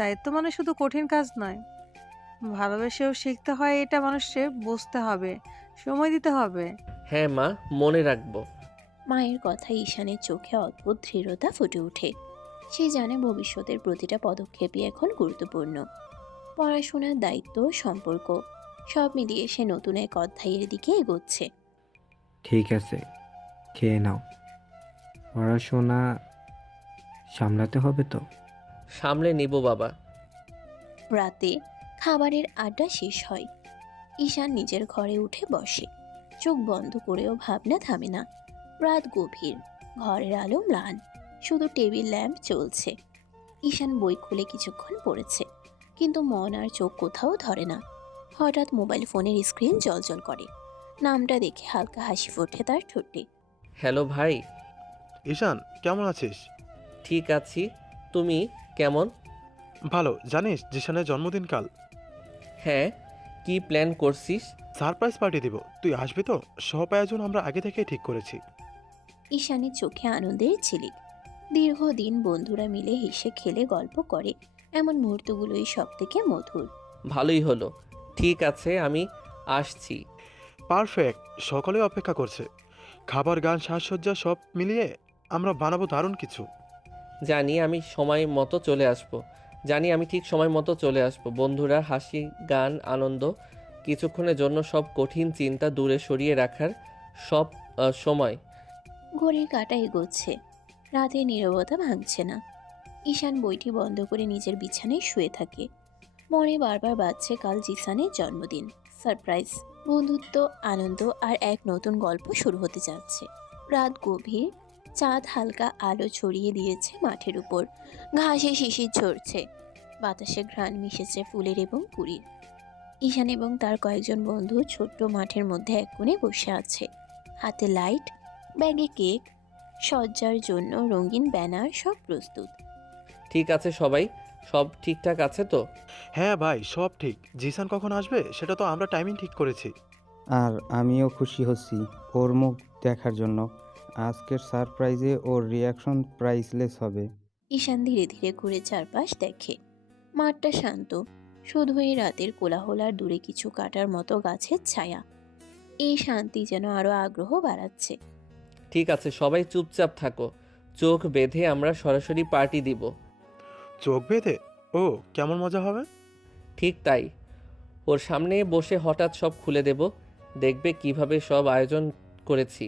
দায়িত্ব মানে শুধু কঠিন কাজ নয়, ভালোবেসেও শিখতে হয়। এটা মানুষকে বুঝতে হবে, সময় দিতে হবে। হ্যাঁ মা, মনে রাখবো। মায়ের কথায় ঈশানের চোখে অদ্ভুত দৃঢ়তা ফুটে ওঠে। সে জানে ভবিষ্যতের প্রতিটা পদক্ষেপই এখন গুরুত্বপূর্ণ। পড়াশোনার দায়িত্ব, সম্পর্ক, সব মিলিয়ে সে নতুন এক অধ্যায়ের দিকে এগোচ্ছে। ঠিক আছে, খেয়ে নাও। পড়াশোনা সামলাতে হবে তো। সামলে নিব বাবা। রাতে খাবারের আড্ডা শেষ হয়। ঈশান নিজের ঘরে উঠে বসে। চোখ বন্ধ করেও ভাবনা থামে না। রাত গভীর, ঘরের আলো ম্লান, শুধু টেবিল ল্যাম্প চলছে। ঈশান বই খুলে কিছুক্ষণ পড়েছে, কিন্তু মন আর চোখ কোথাও ধরে না। হঠাৎ মোবাইল ফোনের স্ক্রিন জ্বলজ্বল করে। নামটা দেখে হালকা হাসি ফোটে তার ঠোঁটে। হ্যালো ভাই। ঈশান, কেমন আছিস? ঠিক আছি, তুমি কেমন? ভালো। জানিস জিশানের জন্মদিন কাল? হ্যাঁ, কি প্ল্যান করছিস? সারপ্রাইজ পার্টি দিব, তুই আসবি তো? সব আয়োজন আমরা আগে থেকেই ঠিক করেছি। ঈশানের চোখে আনন্দের ঝিলিক। দীর্ঘদিন বন্ধুরা মিলে হেসে খেলে গল্প করে, এমন মুহূর্তগুলোই সব থেকে মধুর। ভালোই হলো। ঠিক আছে, আমি আসছি। পারফেক্ট, সকলে অপেক্ষা করছে। খাবার, গান, সাজসজ্জা সব মিলিয়ে আমরা বানাবো দারুণ কিছু। জানি আমি সময় মতো চলে আসব। জানি আমি ঠিক সময় মতো চলে আসব। বন্ধুরা, হাসি, গান, আনন্দ, কিছুক্ষণের জন্য সব কঠিন চিন্তা দূরে সরিয়ে রাখার সব সময়। ঘড়ির কাঁটা এগোচ্ছে, রাতের নীরবতা ভাঙছে না। ঈশান বইটি বন্ধ করে নিজের বিছানায় শুয়ে থাকে। মনে বারবার বাজছে কাল জিসানের জন্মদিন, সারপ্রাইজ, বন্ধুত্ব, আনন্দ আর এক নতুন গল্প শুরু হতে যাচ্ছে। রাত গভীর, চাঁদ হালকা আলো ছড়িয়ে দিয়েছে মাঠের উপর। ঘাসে শিশির ঝরছে, বাতাসে ঘ্রাণ মিশেছে ফুলের এবং পুরীর। ঈশান এবং তার কয়েকজন বন্ধু ছোট্ট মাঠের মধ্যে এক কোণে বসে আছে। হাতে লাইট, ব্যাগে কেক, সজ্জার জন্য রঙিন ব্যানার, সব প্রস্তুত। ঠিক আছে সবাই, সব ঠিকঠাক আছে তো? হ্যাঁ ভাই, সব ঠিক। জিসান কখন আসবে সেটা তো আমরা টাইমিং ঠিক করেছি। আর আমিও খুশি হচ্ছি ওর মুখ দেখার জন্য। আজকের সারপ্রাইজে ওর রিয়াকশন প্রাইসলেস হবে। ঈশান ধীরে ধীরে ঘুরে চারপাশ দেখে। মাঠটা শান্ত, শুধু এই রাতের কোলাহল আর দূরে কিছু কাটার মতো গাছের ছায়া। এই শান্তি যেন আরো আগ্রহ বাড়াচ্ছে। ঠিক আছে, সবাই চুপচাপ থাকো। চোখ বেঁধে আমরা সরাসরি পার্টি দিব। চোখ বেঁধে? ও, কেমন মজা হবে! ঠিক তাই। ওর সামনে বসে হঠাৎ সব খুলে দেব। দেখবে কিভাবে সব আয়োজন করেছি।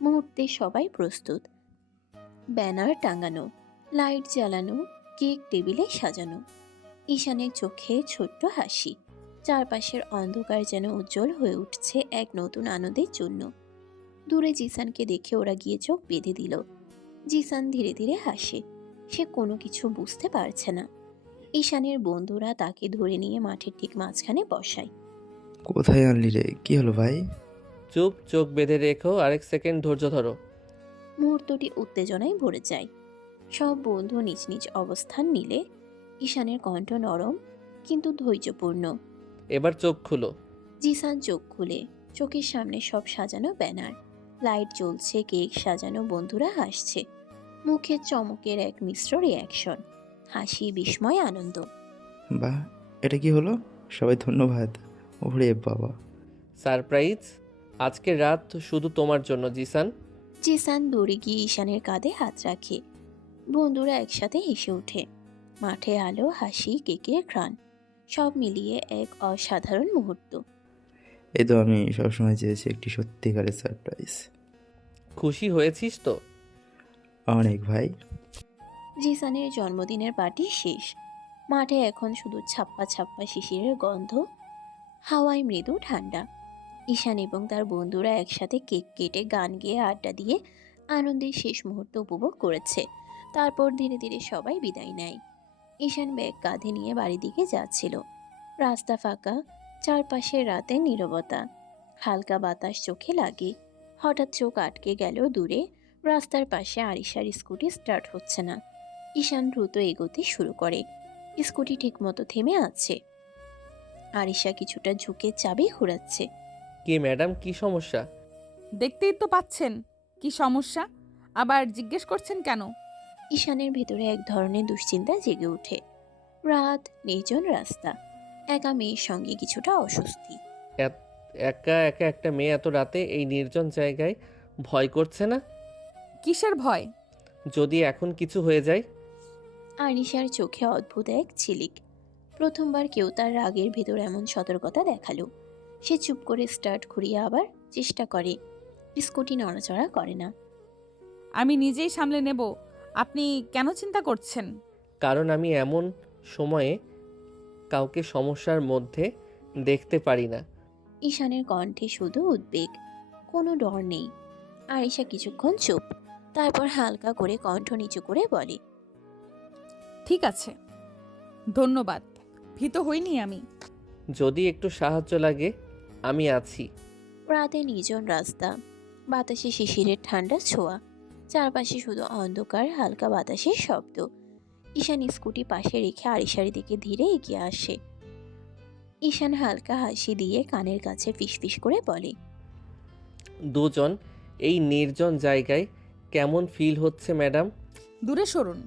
মুহূর্তে সবাই প্রস্তুত। ব্যানার টাঙানো, লাইট জ্বালানো, কেক টেবিলে সাজানো। ঈশানের চোখে ছোট্ট হাসি। চারপাশের অন্ধকার যেন উজ্জ্বল হয়ে উঠছে এক নতুন আনন্দের জন্য। দূরে জিসানকে দেখে ওরা গিয়ে চোখ বেঁধে দিল। জিসান ধীরে ধীরে হাসে। সে কোনো কিছু বুঝতে পারছে না। ঈশানের বন্ধুরা তাকে ধরে নিয়ে মাঠের ঠিক মাঝখানে বসায়। কোথায় আনলি রে? কি হলো ভাই? চুপ, চোখ বেঁধে রেখো, আরেক সেকেন্ড ধৈর্য ধরো। মুহূর্তটি উত্তেজনায় ভরে যায়। সব বন্ধু নিজ নিজ অবস্থান নিলে ঈশানের কণ্ঠ নরম কিন্তু ধৈর্যপূর্ণ। এবার চোখ খুলো। জিসান চোখ খুলে। চোখের সামনে সব সাজানো ব্যানার, লাইট জ্বলছে, কেক সাজানো, বন্ধুরা হাসছে। মুখে চমকের এক মিশ্র রিয়াকশন, হাসি, বিস্ময়, আনন্দ। বাহ, এটা কি হলো? সবাই ধন্যবাদ। ওরে বাবা! সারপ্রাইজ আজকের রাত শুধু তোমার জন্য জিসান। জিসান দৌড়ে গিয়ে ঈশানের কাঁধে হাত রাখে। বন্ধুরা একসাথে হেসে ওঠে। মাঠে আলো, হাসি, কেকের ঘ্রাণ, সব মিলিয়ে এক অসাধারণ মুহূর্ত। এই তো আমি সবসময় চেয়েছি একটি সত্যিকারের সারপ্রাইজ। খুশি হয়েছিস তো? অনেক ভাই। জিসানের জন্মদিনের পার্টি শেষ। মাঠে এখন শুধু ছাপ্পা ছাপ্পা শিশিরের গন্ধ, হাওয়ায় মৃদু ঠান্ডা। ঈশান এবং তার বন্ধুরা একসাথে কেক কেটে, গান গেয়ে, আড্ডা দিয়ে আনন্দের শেষ মুহূর্ত উপভোগ করেছে। তারপর ধীরে ধীরে সবাই বিদায় নেয়। ঈশান ব্যাগ কাঁধে নিয়ে বাড়ির দিকে যাচ্ছিল। রাস্তা ফাঁকা, চারপাশে রাতের নীরবতা, হালকা বাতাস চোখে লাগে। হঠাৎ চোখ আটকে গেল দূরে। রাস্তার পাশে আরিশার স্কুটি স্টার্ট হচ্ছে না। ঈশান দ্রুত এগোতে শুরু করে। স্কুটি ঠিকমতো থেমে আছে। আরিশা কিছুটা ঝুঁকে চাবি ঘোরাচ্ছে। কি ম্যাডাম, কি সমস্যা? দেখতেই তো পাচ্ছেন কি সমস্যা, আবার জিজ্ঞেস করছেন কেন? ঈশানের ভেতরে এক ধরনের দুশ্চিন্তা জেগে ওঠে। রাত, নির্জন রাস্তা, একা মেয়ের সঙ্গে কিছুটা অস্বস্তি। একা একা একটা মেয়ে এত রাতে এই নির্জন জায়গায় ভয় করছে না? কিসের ভয়? যদি এখন কিছু হয়ে যায়? আরিশার চোখে অদ্ভুত এক ঝিলিক। প্রথমবার কেউ তার রাগের ভেতর এমন সতর্কতা দেখালো। সে চুপ করে স্টার্ট ঘুরিয়ে আবার চেষ্টা করে। স্কুটি নড়াচড়া করে না। আমি নিজেই সামলে নেব, আপনি কেন চিন্তা করছেন? কারণ আমি এমন সময়ে কাউকে সমস্যার মধ্যে দেখতে পারি না। ঈশানের কণ্ঠে শুধু উদ্বেগ, কোনো ডর নেই। আরিশা কিছুক্ষণ চুপ, তারপর হালকা করে কণ্ঠ নিচু করে বলে, ঠিক আছে, ধন্যবাদ, ভীত হইনি আমি। যদি একটু সাহায্য লাগে আমি আছি। রাতে নির্জন রাস্তা, বাতাসে শিশিরের ঠান্ডা ছোঁয়া, চারপাশে শুধু অন্ধকার, হালকা বাতাসের শব্দ। ঈশান স্কুটি পাশে রেখে আরিশার দিকে ধীরে এগিয়ে আসে। ঈশান হালকা হাসি দিয়ে কানের কাছে ফিসফিস করে বলে, দুজন এই নির্জন জায়গায় কেমন ফিল হচ্ছে ম্যাডাম? দূরে সরুন।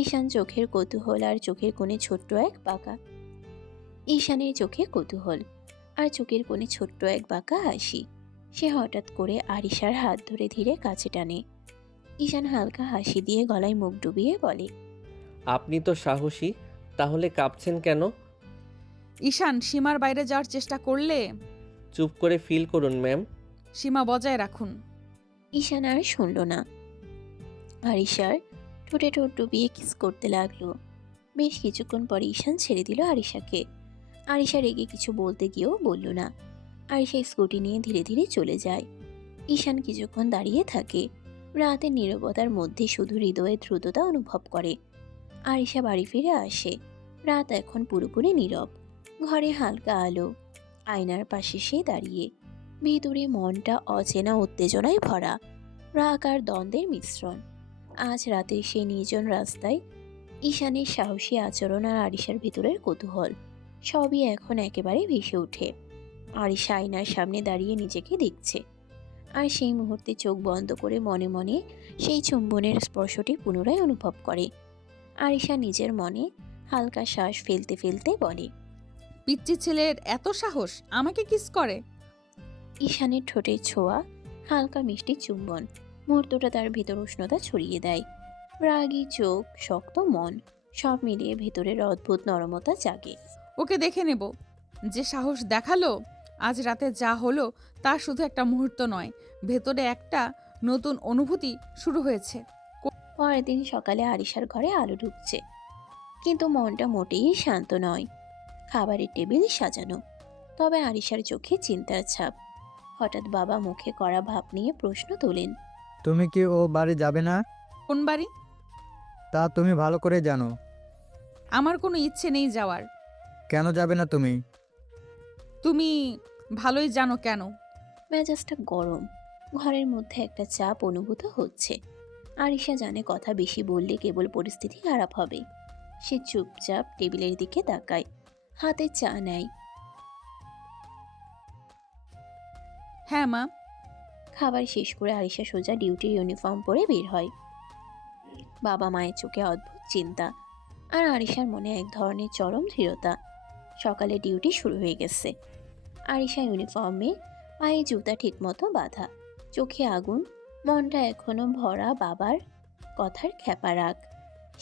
ঈশান চোখের কৌতূহল আর চোখের কোণে ছোট্ট এক বাঁকা ঈশানের চোখে কৌতূহল আর চোখের কোণে ছোট্ট এক বাঁকা হাসি। সে হঠাৎ করে আরিশার হাত ধরে ধীরে কাছে টানে। ঈশান হালকা হাসি দিয়ে গলায় মুখ ডুবিয়ে বলে, আপনি তো সাহসী, তাহলে কাঁপছেন কেন? ঈশান সীমার বাইরে যাওয়ার চেষ্টা করলে চুপ করে ফিল করুন ম্যাম। সীমা বজায় রাখুন। ঈশান আর শুনল না। আরিশার ঠোঁটে ঠোঁট ডুবিয়ে কিস করতে লাগলো। বেশ কিছুক্ষণ পরে ঈশান ছেড়ে দিল আরিশাকে। আরিশা রেগে কিছু বলতে গিয়েও বলল না। আরিশা স্কুটি নিয়ে ধীরে ধীরে চলে যায়। ঈশান কিছুক্ষণ দাঁড়িয়ে থাকে। রাতের নীরবতার মধ্যে শুধু হৃদয়ে দ্রুততা অনুভব করে। আরিশা বাড়ি ফিরে আসে। রাত এখন পুরোপুরি নীরব। ঘরে হালকা আলো। আয়নার পাশে সে দাঁড়িয়ে। ভিতরে মনটা অচেনা উত্তেজনায় ভরা। রাগ আর দ্বন্দ্বের মিশ্রণ। আজ রাতে সেই নির্জন রাস্তায় ঈশানের সাহসী আচরণ আর আরিশার ভিতরের কৌতূহল সবই এখন একেবারে ভেসে ওঠে। আরিশা আয়নার সামনে দাঁড়িয়ে নিজেকে দেখছে। আর সেই মুহূর্তে চোখ বন্ধ করে মনে মনে সেই চুম্বনের স্পর্শটি পুনরায় অনুভব করে। আরিশা নিজের মনে হালকা শ্বাস ফেলতে ফেলতে বলে, পিচ্চি ছেলের এত সাহস আমাকে কিস করে। ঈশানের ঠোঁটের ছোঁয়া, হালকা মিষ্টি চুম্বন মুহূর্তটা তার ভেতর উষ্ণতা ছড়িয়ে দেয়। রাগী চোখ, শক্ত মন সব মিলিয়ে ভেতরের অদ্ভুত নরমতা জাগে। ওকে দেখে নেব। যে সাহস দেখালো, আজ রাতে যা হলো তা শুধু একটা মুহূর্ত নয়, ভেতরে একটা নতুন অনুভূতি শুরু হয়েছে। পরের দিন সকালে আরিশার ঘরে আলো ঢুকছে, কিন্তু মনটা মোটেই শান্ত নয়। খাবারের টেবিল সাজানো, তবে আরিশার চোখে চিন্তার ছাপ। হঠাৎ বাবা মুখে কড়া ভাব নিয়ে প্রশ্ন তোলেন, তুমি কি ও বাড়ি যাবে না? কোন বাড়ি? তা তুমি ভালো করে জানো। আমার কোনো ইচ্ছে নেই যাওয়ার। কেন যাবে না তুমি? তুমি ভালোই জানো কেন। মেজাজটা গরম। ঘরের মধ্যে একটা চাপ অনুভূত হচ্ছে। আরিশা জানে কথা বেশি বললে কেবল পরিস্থিতি খারাপ হবে। সে চুপচাপ টেবিলের দিকে তাকায়, হাতে চা নেয়। হ্যাঁ মা। খাবার শেষ করে আরিশা সোজা ডিউটির ইউনিফর্ম পরে বের হয়। বাবা মায়ের চোখে অদ্ভুত চিন্তা, আর আরিশার মনে এক ধরনের চরম দৃঢ়তা। সকালে ডিউটি শুরু হয়ে গেছে। আরিশা ইউনিফর্মে, পায়ে জুতা ঠিকমতো বাঁধা, চোখে আগুন, মনটা এখনো ভরা বাবার কথার খ্যাপা রাগ।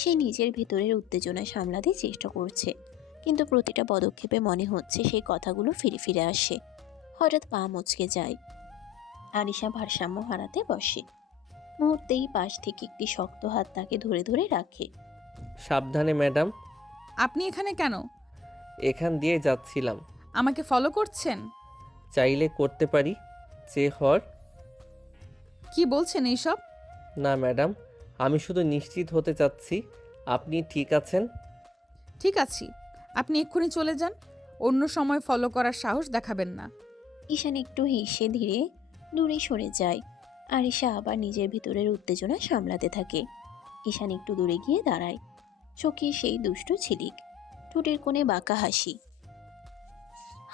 সে নিজের ভিতরের উত্তেজনা সামলাতে চেষ্টা করছে, কিন্তু প্রতিটা পদক্ষেপে মনে হচ্ছে সেই কথাগুলো ফিরে ফিরে আসে। হঠাৎ পা মচকে যায়। আরিশা ভারসাম্য হারাতে বসে। মুহূর্তেই পাশ থেকে একটি শক্ত হাত তাকে ধরে ধরে রাখে। সাবধানে ম্যাডাম। আপনি এখানে কেন? এখান দিয়ে যাচ্ছিলাম। আমাকে ফলো করছেন? চাইলে করতে পারি। যে হর। কি বলছেন এইসব? না ম্যাডাম, আমি শুধু নিশ্চিত হতে চাচ্ছি আপনি ঠিক আছেন। ঠিক আছি। আপনি এক্ষুনি চলে যান। অন্য সময় ফলো করার সাহস দেখাবেন না। ঈশান একটু হেসে ধীরে দূরে সরে যায়। আরিশা আবার নিজের ভিতরের উত্তেজনা সামলাতে থাকে। ঈশান একটু দূরে গিয়ে দাঁড়ায়। চোখে সেই দুষ্টু ঝিলিক, ঠোঁটের কোণে বাঁকা হাসি।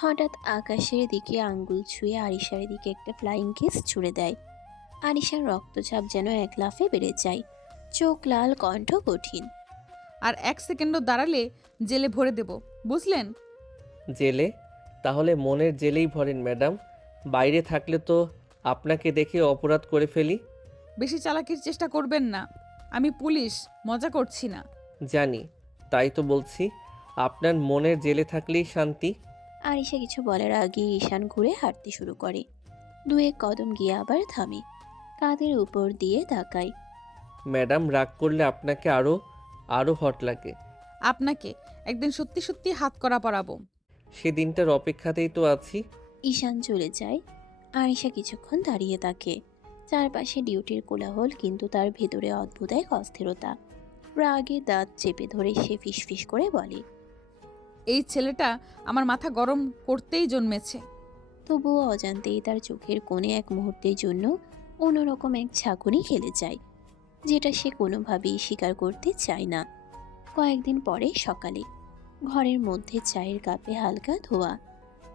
হঠাৎ আকাশের দিকে আঙ্গুল ছুঁয়ে আরিশার দিকে একটা ফ্লাইং কিস ছুড়ে দেয়। আরিশার রক্তচাপ যেন এক লাফে বেড়ে যায়। চোখ লাল, কণ্ঠ কঠিন। আর 1 সেকেন্ডও দাঁড়ালে জেলে ভরে দেব, বুঝলেন? জেলে? তাহলে মনের জেলেই ভরেন ম্যাডাম। বাইরে থাকলে তো আপনাকে দেখে অপরাধ করে ফেলি। বেশি চালাকির চেষ্টা করবেন না। আমি পুলিশ, মজা করছি না। জানি, তাই তো বলছি আপনার মনের জেলে থাকলেই শান্তি। আরিশা কিছু বলার আগে ঈশান ঘুরে হাঁটতে শুরু করে। 2-1 কদম গিয়ে আবার থামে, কাঁধের উপর দিয়ে তাকায়। ম্যাডাম রাগ করলে আপনাকে আরও হট লাগে। আপনাকে একদিন সত্যি সত্যি হাত করা পরাবো। সেদিনটার অপেক্ষাতেই তো আছি। ঈশান চলে যায়। আরিশা কিছুক্ষণ দাঁড়িয়ে থাকে। চারপাশে ডিউটির কোলাহল, কিন্তু তার ভেতরে অদ্ভুত এক অস্থিরতা। রাগে দাঁত চেপে ধরে সে ফিসফিস করে বলে, এই ছেলেটা আমার মাথা গরম করতেই জন্মেছে। তবুও অজান্তেই তার চোখের কোণে এক মুহূর্তের জন্য অন্যরকম এক ঝাঁকুনি খেলে যায়, যেটা সে কোনোভাবেই স্বীকার করতে চায় না। কয়েকদিন পরে সকালে ঘরের মধ্যে চায়ের কাপে হালকা ধোয়া,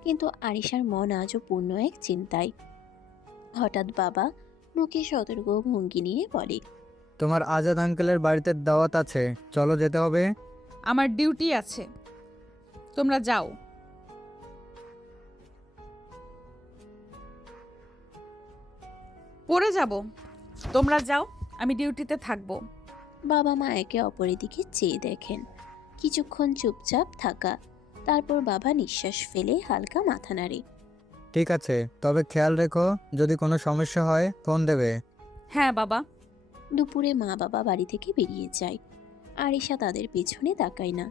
কিন্তু আরিশার মন আজও পূর্ণ এক চিন্তায়। হঠাৎ বাবা মুখে সতর্ক ভঙ্গি নিয়ে বলে, তোমার আজাদ আঙ্কেলের বাড়িতে দাওয়াত আছে, চলো যেতে হবে। আমার ডিউটি আছে, তোমরা যাও। পড়ে যাব, তোমরা যাও, আমি ডিউটিতে থাকবো। বাবা মা একে অপরের দিকে চেয়ে দেখেন। কিছুক্ষণ চুপচাপ থাকা, তারপর বাবা নিঃশ্বাস ফেলে হালকা মাথা নাড়ে। ঠিক আছে, তবে খেয়াল রেখো, যদি কোনো সমস্যা হয় ফোন দেবে। হ্যাঁ বাবা। দুপুরে মা বাবা বাড়ি থেকে বেরিয়ে যায়। আরিশা তাদের পেছনে তাকায় না,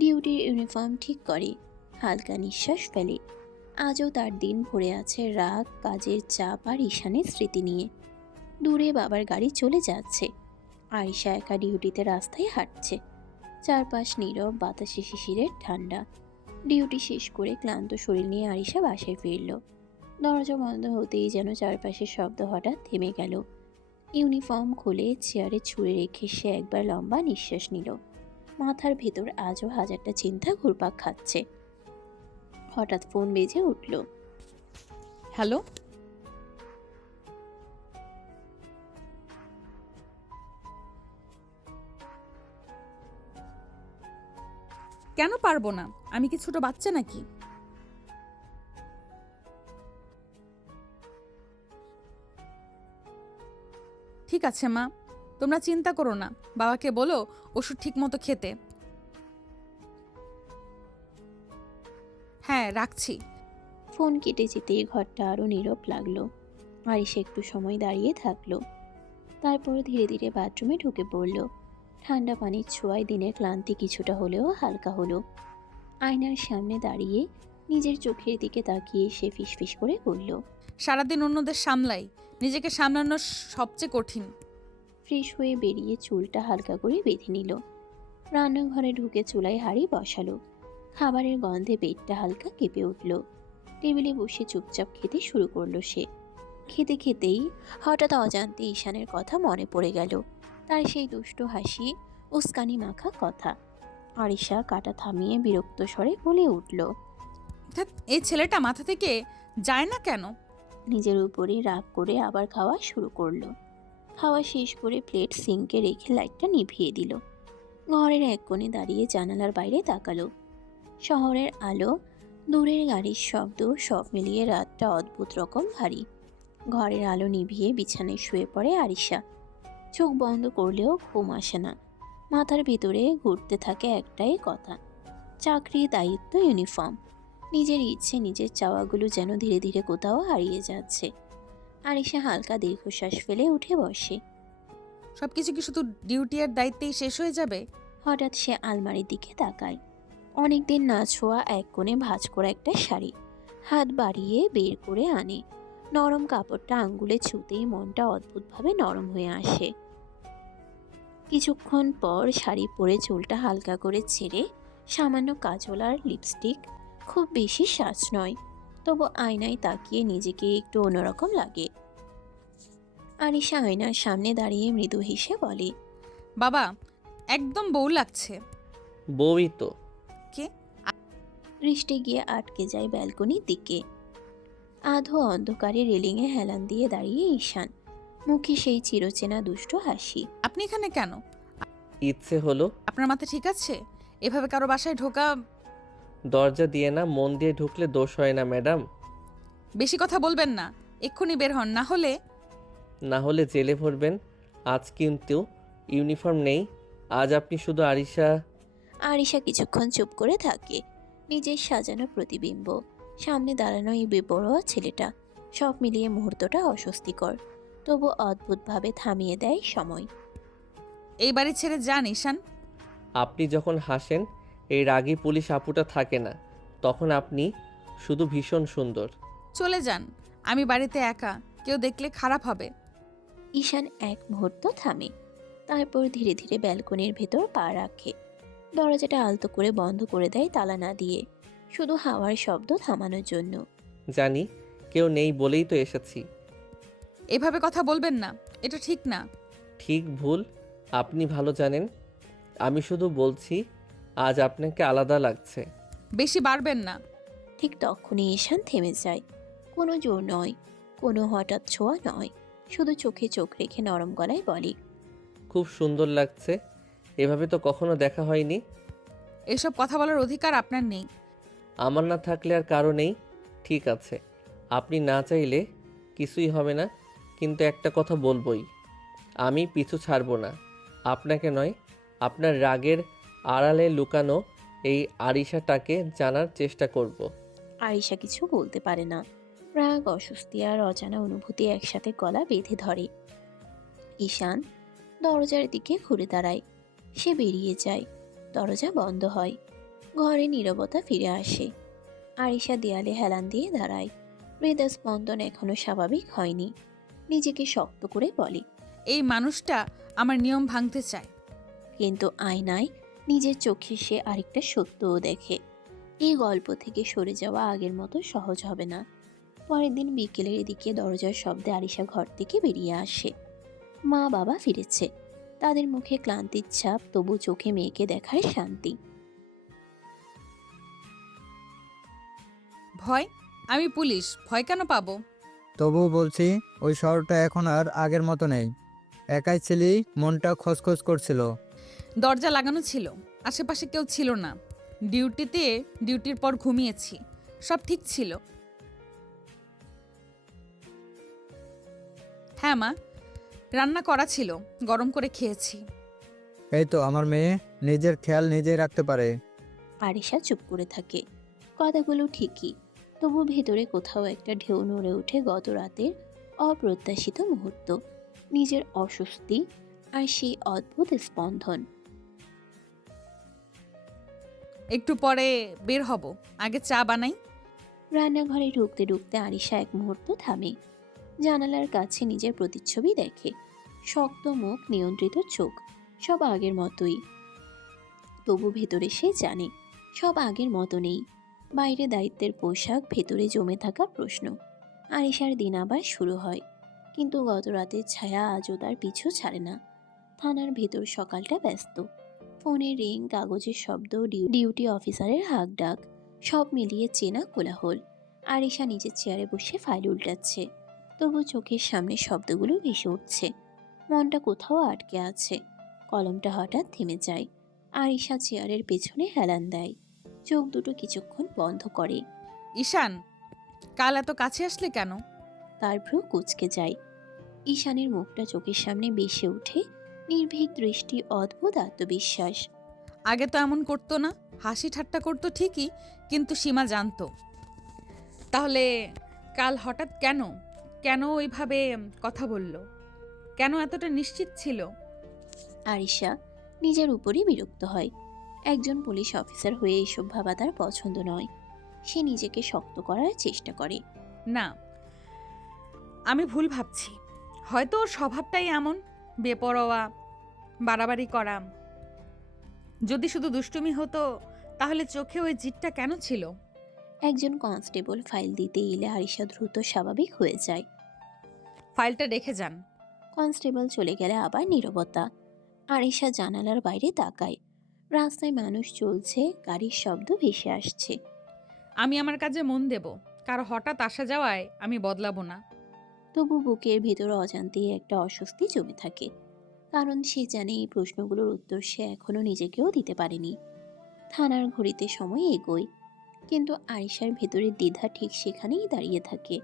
ডিউটির ইউনিফর্ম ঠিক করে, হালকা নিঃশ্বাস ফেলে। আজও তার দিন ভরে আছে রাগ, কাজের চাপ আর ঈশানের স্মৃতি নিয়ে। দূরে বাবার গাড়ি চলে যাচ্ছে। আরিশা একা ডিউটিতে রাস্তায় হাঁটছে। চারপাশ নীরব, বাতাসে শিশিরের ঠান্ডা। ডিউটি শেষ করে ক্লান্ত শরীর নিয়ে আরিশা বাসায় ফিরল। দরজা বন্ধ হতেই যেন চারপাশের শব্দ হঠাৎ থেমে গেল। ইউনিফর্ম খুলে চেয়ারে ছুঁড়ে রেখে সে একবার লম্বা নিঃশ্বাস নিল। মাথার ভেতর আজও হাজারটা চিন্তা ঘুরপাক খাচ্ছে। হঠাৎ ফোন বেজে উঠল। হ্যালো, কেন পারবো না? আমি কি ছোট বাচ্চা নাকি? ঠিক আছে মা, তোমরা চিন্তা করো না, বাবাকে বলো ওষুধ ঠিক মতো খেতে। হ্যাঁ, রাখছি। ফোন কেটে যেতে ঘরটা আরো নীরব লাগলো। আরিশা একটু সময় দাঁড়িয়ে থাকলো, তারপর ধীরে ধীরে বাথরুমে ঢুকে পড়ল। ঠান্ডা পানির ছোঁয়ায় দিনের ক্লান্তি কিছুটা হলেও হালকা হলো। আয়নার সামনে দাঁড়িয়ে নিজের চোখের দিকে তাকিয়ে সে ফিসফিস করে বলল, সারাদিন অন্যদের সামলাই, নিজেকে সামলানো সবচেয়ে কঠিন। ফ্রেশ হয়ে বেরিয়ে চুলটা হালকা করে বেঁধে নিল। রান্নাঘরে ঢুকে চুলায় হাঁড়ি বসালো। খাবারের গন্ধে পেটটা হালকা কেঁপে উঠল। টেবিলে বসে চুপচাপ খেতে শুরু করলো সে। খেতে খেতেই হঠাৎ অজান্তে ঈশানের কথা মনে পড়ে গেল, তার সেই দুষ্ট হাসি, উস্কানি মাখা কথা। আরিশা কাটা থামিয়ে বিরক্ত স্বরে বলে উঠল, ধ্যাৎ, এই ছেলেটা মাথা থেকে যায় না কেন? নিজের উপরে রাগ করে আবার খাওয়া শুরু করলো। খাওয়া শেষ করে প্লেট সিঙ্কে রেখে লাইটটা নিভিয়ে দিল। ঘরের এক কোণে দাঁড়িয়ে জানালার বাইরে তাকালো। শহরের আলো, দূরের গাড়ির শব্দ, সব মিলিয়ে রাতটা অদ্ভুত রকম ভারী। ঘরের আলো নিভিয়ে বিছানায় শুয়ে পড়ে আরিশা। চোখ বন্ধ করলেও ঘুম আসে না। মাথার ভিতরে ঘুরতে থাকে একটাই কথা, চাকরি, দায়িত্ব, ইউনিফর্ম। নিজের ইচ্ছে, নিজের চাওয়াগুলো যেন ধীরে ধীরে কোথাও হারিয়ে যাচ্ছে। আরিশা হালকা দীর্ঘশ্বাস ফেলে উঠে বসে। সবকিছু কি শুধু ডিউটি আর দায়িত্বেই শেষ হয়ে যাবে? হঠাৎ সে আলমারির দিকে তাকায়। অনেকদিন না ছোঁয়া এক কোণে ভাঁজ করা একটা শাড়ি হাত বাড়িয়ে বের করে আনে। নরম কাপড়টা আঙ্গুলে ছুঁতেই মনটা অদ্ভুতভাবে নরম হয়ে আসে। কিছুক্ষণ পর শাড়ি পরে চুলটা হালকা করে ছেড়ে সামান্য কাজল আর লিপস্টিক, খুব বেশি সাজ নয়, তবু আয়নায় তাকিয়ে নিজেকে একটু অন্যরকম লাগে। আরিশা আয়নার সামনে দাঁড়িয়ে মৃদু হেসে বলে, বাবা, একদম বউ লাগছে। বউই তো। কে? দৃষ্টি গিয়ে আটকে যায় ব্যালকনির দিকে। আধো অন্ধকারে রেলিংয়ে হেলান দিয়ে দাঁড়িয়ে ঈশান, মুখে সেই চিরচেনা দুষ্ট হাসি। আপনি এখানে কেন? ইচ্ছে হলো। আপনার মাথা ঠিক আছে? এভাবে কারো বাসায় ঢোকা? দরজা দিয়ে না, মন দিয়ে ঢুকলে দোষ হয় না ম্যাডাম। বেশি কথা বলবেন না, এক্ষুনি বের হন, না হলে জেলে ভরবেন। আজ কিন্তু ইউনিফর্ম নেই, আজ আপনি শুধু আরিশা। আরিশা কিছুক্ষণ চুপ করে থাকে। নিজের সাজানো প্রতিবিম্ব, সামনে দাঁড়ানো এই বেপরোয়া ছেলেটা, সব মিলিয়ে মুহূর্তটা অস্বস্তিকর, তবু অদ্ভুতভাবে থামিয়ে দেয় সময়। এই বাড়ি ছেড়ে যান ঈশান। আপনি যখন হাসেন, এই রাগী পুলিশ আপুটা থাকে না, তখন আপনি শুধু ভীষণ সুন্দর। চলে যান, আমি বাড়িতে একা, কেউ দেখলে খারাপ হবে। ঈশান এক মুহূর্ত থামে, তারপর ধীরে ধীরে ব্যালকনির ভেতর পা রাখে। দরজাটা আলতো করে বন্ধ করে দেয় তালা না দিয়ে, শুধু হাওয়ার শব্দ থামানোর জন্য। জানি কেউ নেই বলেই তো এসেছি। এভাবে কথা বলবেন না, এটা ঠিক না। ঠিক ভুল আপনি ভালো জানেন, আমি শুধু বলছি আজ আপনাকে আলাদা লাগছে। বেশি বাড়বেন না। ঠিক তখনই ঈশান থেমে যায়। কোনো জোর নয়, কোনো হঠাৎ ছোঁয়া নয়, শুধু চোখে চোখ রেখে নরম গলায় বলে, খুব সুন্দর লাগছে, এভাবে তো কখনো দেখা হয়নি। এসব কথা বলার অধিকার আপনার নেই। আমার না থাকলে আর কারো নেই। ঠিক আছে, আপনি না চাইলে কিছুই হবে না, কিন্তু একটা কথা বলবই, আমি পিছু ছাড়বো না। আপনাকে নয়, আপনার রাগের আড়ালে লুকানো এই আরিশাটাকে জানার চেষ্টা করব। আরিশা কিছু বলতে পারে না। রাগ, অস্বস্তি আর অজানা অনুভূতি একসাথে গলা বেঁধে ধরে। ঈশান দরজার দিকে ঘুরে দাঁড়ায়। সে বেরিয়ে যায়। দরজা বন্ধ হয়। ঘরে নীরবতা ফিরে আসে। আরিশা দেয়ালে হেলান দিয়ে দাঁড়ায়। হৃদস্পন্দন এখনো স্বাভাবিক হয়নি। নিজেকে শক্ত করে বলে, এই মানুষটা আমার নিয়ম ভাঙতে চায়। কিন্তু আয়নায় নিজের চোখে সে আরেকটা সত্যও দেখে। এই গল্প থেকে সরে যাওয়া আগের মতো সহজ হবে না। পরের দিন বিকেলের দিকে দরজার শব্দে আরিশা ঘর থেকে বেরিয়ে আসে। মা বাবা ফিরেছে। তাদের মুখে ক্লান্তির ছাপ, তবু চোখে মেয়েকে দেখার শান্তি। ভয়? আমি পুলিশ, ভয় কেন পাবো? তবুও বলছি, ওই শহরটা এখন আর আগের মতো নেই। একাই ছিলি, মনটা খচখচ করছিল। দরজা লাগানো ছিল, আশেপাশে কেউ ছিল না। ডিউটির পর ঘুমিয়েছি, সব ঠিক ছিল। হ্যাঁ মা, রান্না করা ছিল, গরম করে খেয়েছি। এই তো আমার মেয়ে নিজের খেয়াল নিজেই রাখতে পারে। আরিশা চুপ করে থাকে। কথাগুলো ঠিকই, তবু ভেতরে কোথাও একটা ঢেউ নড়ে ওঠে গত রাতের অপ্রত্যাশিত মুহূর্ত, নিজের অস্বস্তি আর সেই অদ্ভুত স্পন্দন। একটু পরে বের হব, আগে চা বানাই। রান্নাঘরে ঢুকতে ঢুকতে আরিশা এক মুহূর্ত থামে। জানালার কাছে নিজের প্রতিচ্ছবি দেখে। শক্ত মুখ, নিয়ন্ত্রিত চোখ, সব আগের মতোই। তবু ভেতরে সে জানে সব আগের মতো নেই। বাইরে দায়িত্বের পোশাক, ভেতরে জমে থাকা প্রশ্ন। আরিশার দিন আবার শুরু হয়, কিন্তু গত রাতের ছায়া আজও তার পিছু ছাড়ে না। থানার ভেতর সকালটা ব্যস্ত। ফোনের রিং, কাগজের শব্দ, ডিউটি অফিসারের হাঁক ডাক, সব মিলিয়ে চেনা কোলাহল। আরিশা নিজের চেয়ারে বসে ফাইল উল্টাচ্ছে, তবু চোখের সামনে শব্দগুলো ভেসে উঠছে। মনটা কোথাও আটকে আছে। কলমটা হঠাৎ থেমে যায়। আরিশা চেয়ারের পেছনে হেলান দেয়, চোখ দুটো কিছুক্ষণ বন্ধ করে। ঈশান, কাল এত কাছে আসলে কেন? তার ভ্রু কুঁচকে যায়। ঈশানের মুখটা চোখের সামনে ভেসে ওঠে, নির্ভীক দৃষ্টি, অদ্ভুত আত্মবিশ্বাস। আগে তো এমন করতো না, হাসি ঠাট্টা করতো ঠিকই, কিন্তু সীমা জানতো। তাহলে কাল হঠাৎ কেন? কেন ওইভাবে কথা বলল? কেন এতটা নিশ্চিত ছিল? আরিশা নিজের উপরই বিরক্ত হয়। একজন পুলিশ অফিসার হয়ে এসব ভাবা তার পছন্দ নয়। সে নিজেকে শক্ত করার চেষ্টা করে। না, আমি ভুল ভাবছি। হয়তো ওর স্বভাবটাই এমন, বেপরোয়া, বাড়াবাড়ি করা। যদি শুধু দুষ্টুমি হতো, তাহলে চোখে ওই জিদটা কেন ছিল? একজন কনস্টেবল ফাইল দিতে এলে আরিশা দ্রুত স্বাভাবিক হয়ে যায়। ফাইলটা রেখে যান। কনস্টেবল চলে গেলে আবার নীরবতা। আরিশা জানালার বাইরে তাকায়। রাস্তায় মানুষ চলছে, গাড়ির শব্দ ভেসে আসছে। আমি আমার কাজে মন দেব, কারো হঠাৎ আসা যাওয়ায় আমি বদলাবো না। তবু বুকের ভিতরে অজান্তেই একটা অস্বস্তি জমে থাকে, কারণ সে জানে এই প্রশ্নগুলোর উত্তর সে এখনো নিজেকেও দিতে পারেনি। থানার ঘড়িতে সময় এগোয়, কিন্তু আরিশার ভেতরের দ্বিধা ঠিক সেখানেই দাঁড়িয়ে থাকে।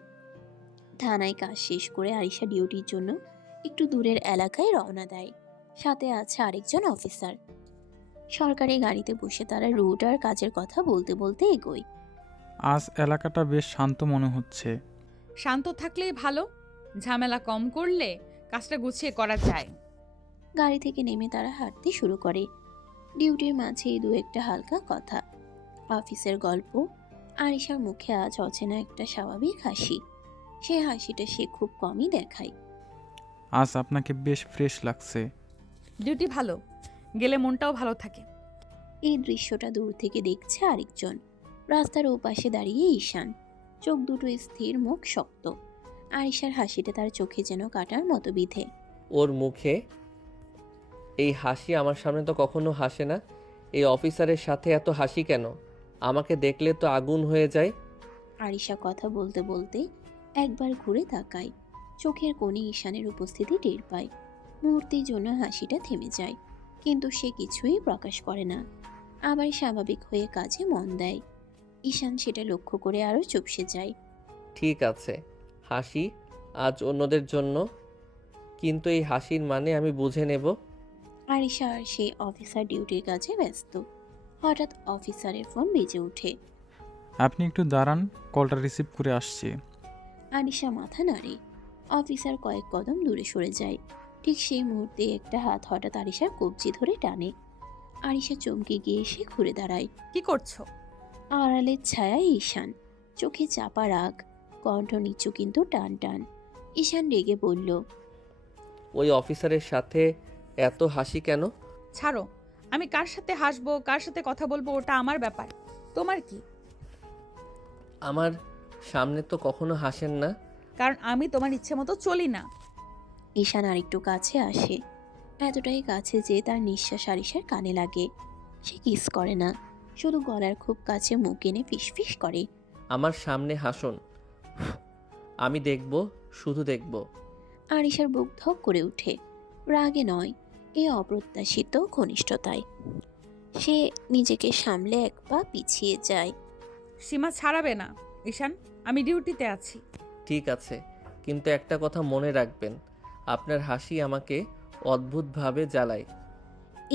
থানায় কাজ শেষ করে আরিশা ডিউটির জন্য একটু দূরের এলাকায় রওনা দেয়। সাথে আছে আরেকজন অফিসার। সরকারি গাড়িতে বসে তারা রুট আর কাজের কথা বলতে বলতে এগোয়। আজ এলাকাটা বেশ শান্ত মনে হচ্ছে। শান্ত থাকলেই ভালো, ঝামেলা কম করলে কাজটা গুছিয়ে করা যায়। গাড়ি থেকে নেমে তারা হাঁটতে শুরু করে। ডিউটির মাঝে দু একটা হালকা কথা, অফিসের গল্প। আরিশার মুখে আজ অচেনা একটা স্বাভাবিক হাসি। সে হাসিটা সে খুব কমই দেখায়। আজ আপনাকে বেশ ফ্রেশ লাগছে। ডিউটি ভালো, গেলে মনটাও ভালো থাকে। এই দৃশ্যটা দূর থেকে দেখছে আরেকজন। রাস্তার ওপাশে দাঁড়িয়ে ঈশান, চোখ দুটো স্থির, মুখ শক্ত। আরিশার হাসিটা তার চোখে যেন কাটার মতো বিধে। ওর মুখে এই হাসি আমার সামনে তো কখনো হাসে না। এই অফিসারের সাথে এত হাসি কেন? আমাকে দেখলে তো আগুন হয়ে যায়। আরিশা কথা বলতে বলতে একবার ঘুরে তাকায়। চোখের কোণে ঈশানের উপস্থিতি টের পায়। মুহূর্তের জন্য হাসিটা থেমে যায়, কিন্তু সে কিছুই প্রকাশ করে না। আবার স্বাভাবিক হয়ে কাজে মন দেয়। ঈশান সেটা লক্ষ্য করে আরও চুপসে যায়। ঠিক আছে, হাসি আজ অন্যদের জন্য, কিন্তু এই হাসির মানে আমি বুঝে নেব। আরিশা আর সেই অফিসার ডিউটির কাজে ব্যস্ত। হঠাৎ অফিসারের ফোন বেজে ওঠে। আপনি একটু দাঁড়ান, কলটা রিসিভ করে আসছি। আরিশা মাথা নাড়ে। অফিসার কয়েক কদম দূরে সরে যায়। ঠিক সেই মুহূর্তে একটা হাত হঠাৎ আরিশার কবজি ধরে টানে। আরিশা চমকে গিয়ে এসে ঘুরে দাঁড়ায়। কি করছো? আড়ালের ছায়ায় ঈশান, চোখে চাপা রাগ, কণ্ঠ নিচু কিন্তু টান টান। ঈশান রেগে বলল, ওই অফিসারের সাথে এত হাসি কেন? ছাড়ো, আমি কার সাথে হাসবো, কার সাথে কথা বলবো ওটা আমার ব্যাপার, তোমার কি? আমার সামনে তো কখনো হাসেন না। কারণ আমি তোমার ইচ্ছে মতো চলি না। ঈশান আরেকটু কাছে আসে। এতটাই কাছে যে তার নিঃশ্বাস আরিশার কানে লাগে। সে কিস করে না, শুধু গলার খুব কাছে মুখ এনে ফিসফিস করে। আমার সামনে হাসুন, আমি দেখব, শুধু দেখব। আরিশার বুক ধক করে ওঠে। রাগে নয়, এ অপ্রত্যাশিত ঘনিষ্ঠতায়। সে নিজেকে সামলে এক পা পিছিয়ে যায়। সীমা ছাড়াবে না ঈশান, আমি ডিউটিতে আছি। ঠিক আছে, কিন্তু একটা কথা মনে রাখবেন, আপনার হাসি আমাকে অদ্ভুতভাবে জ্বালায়।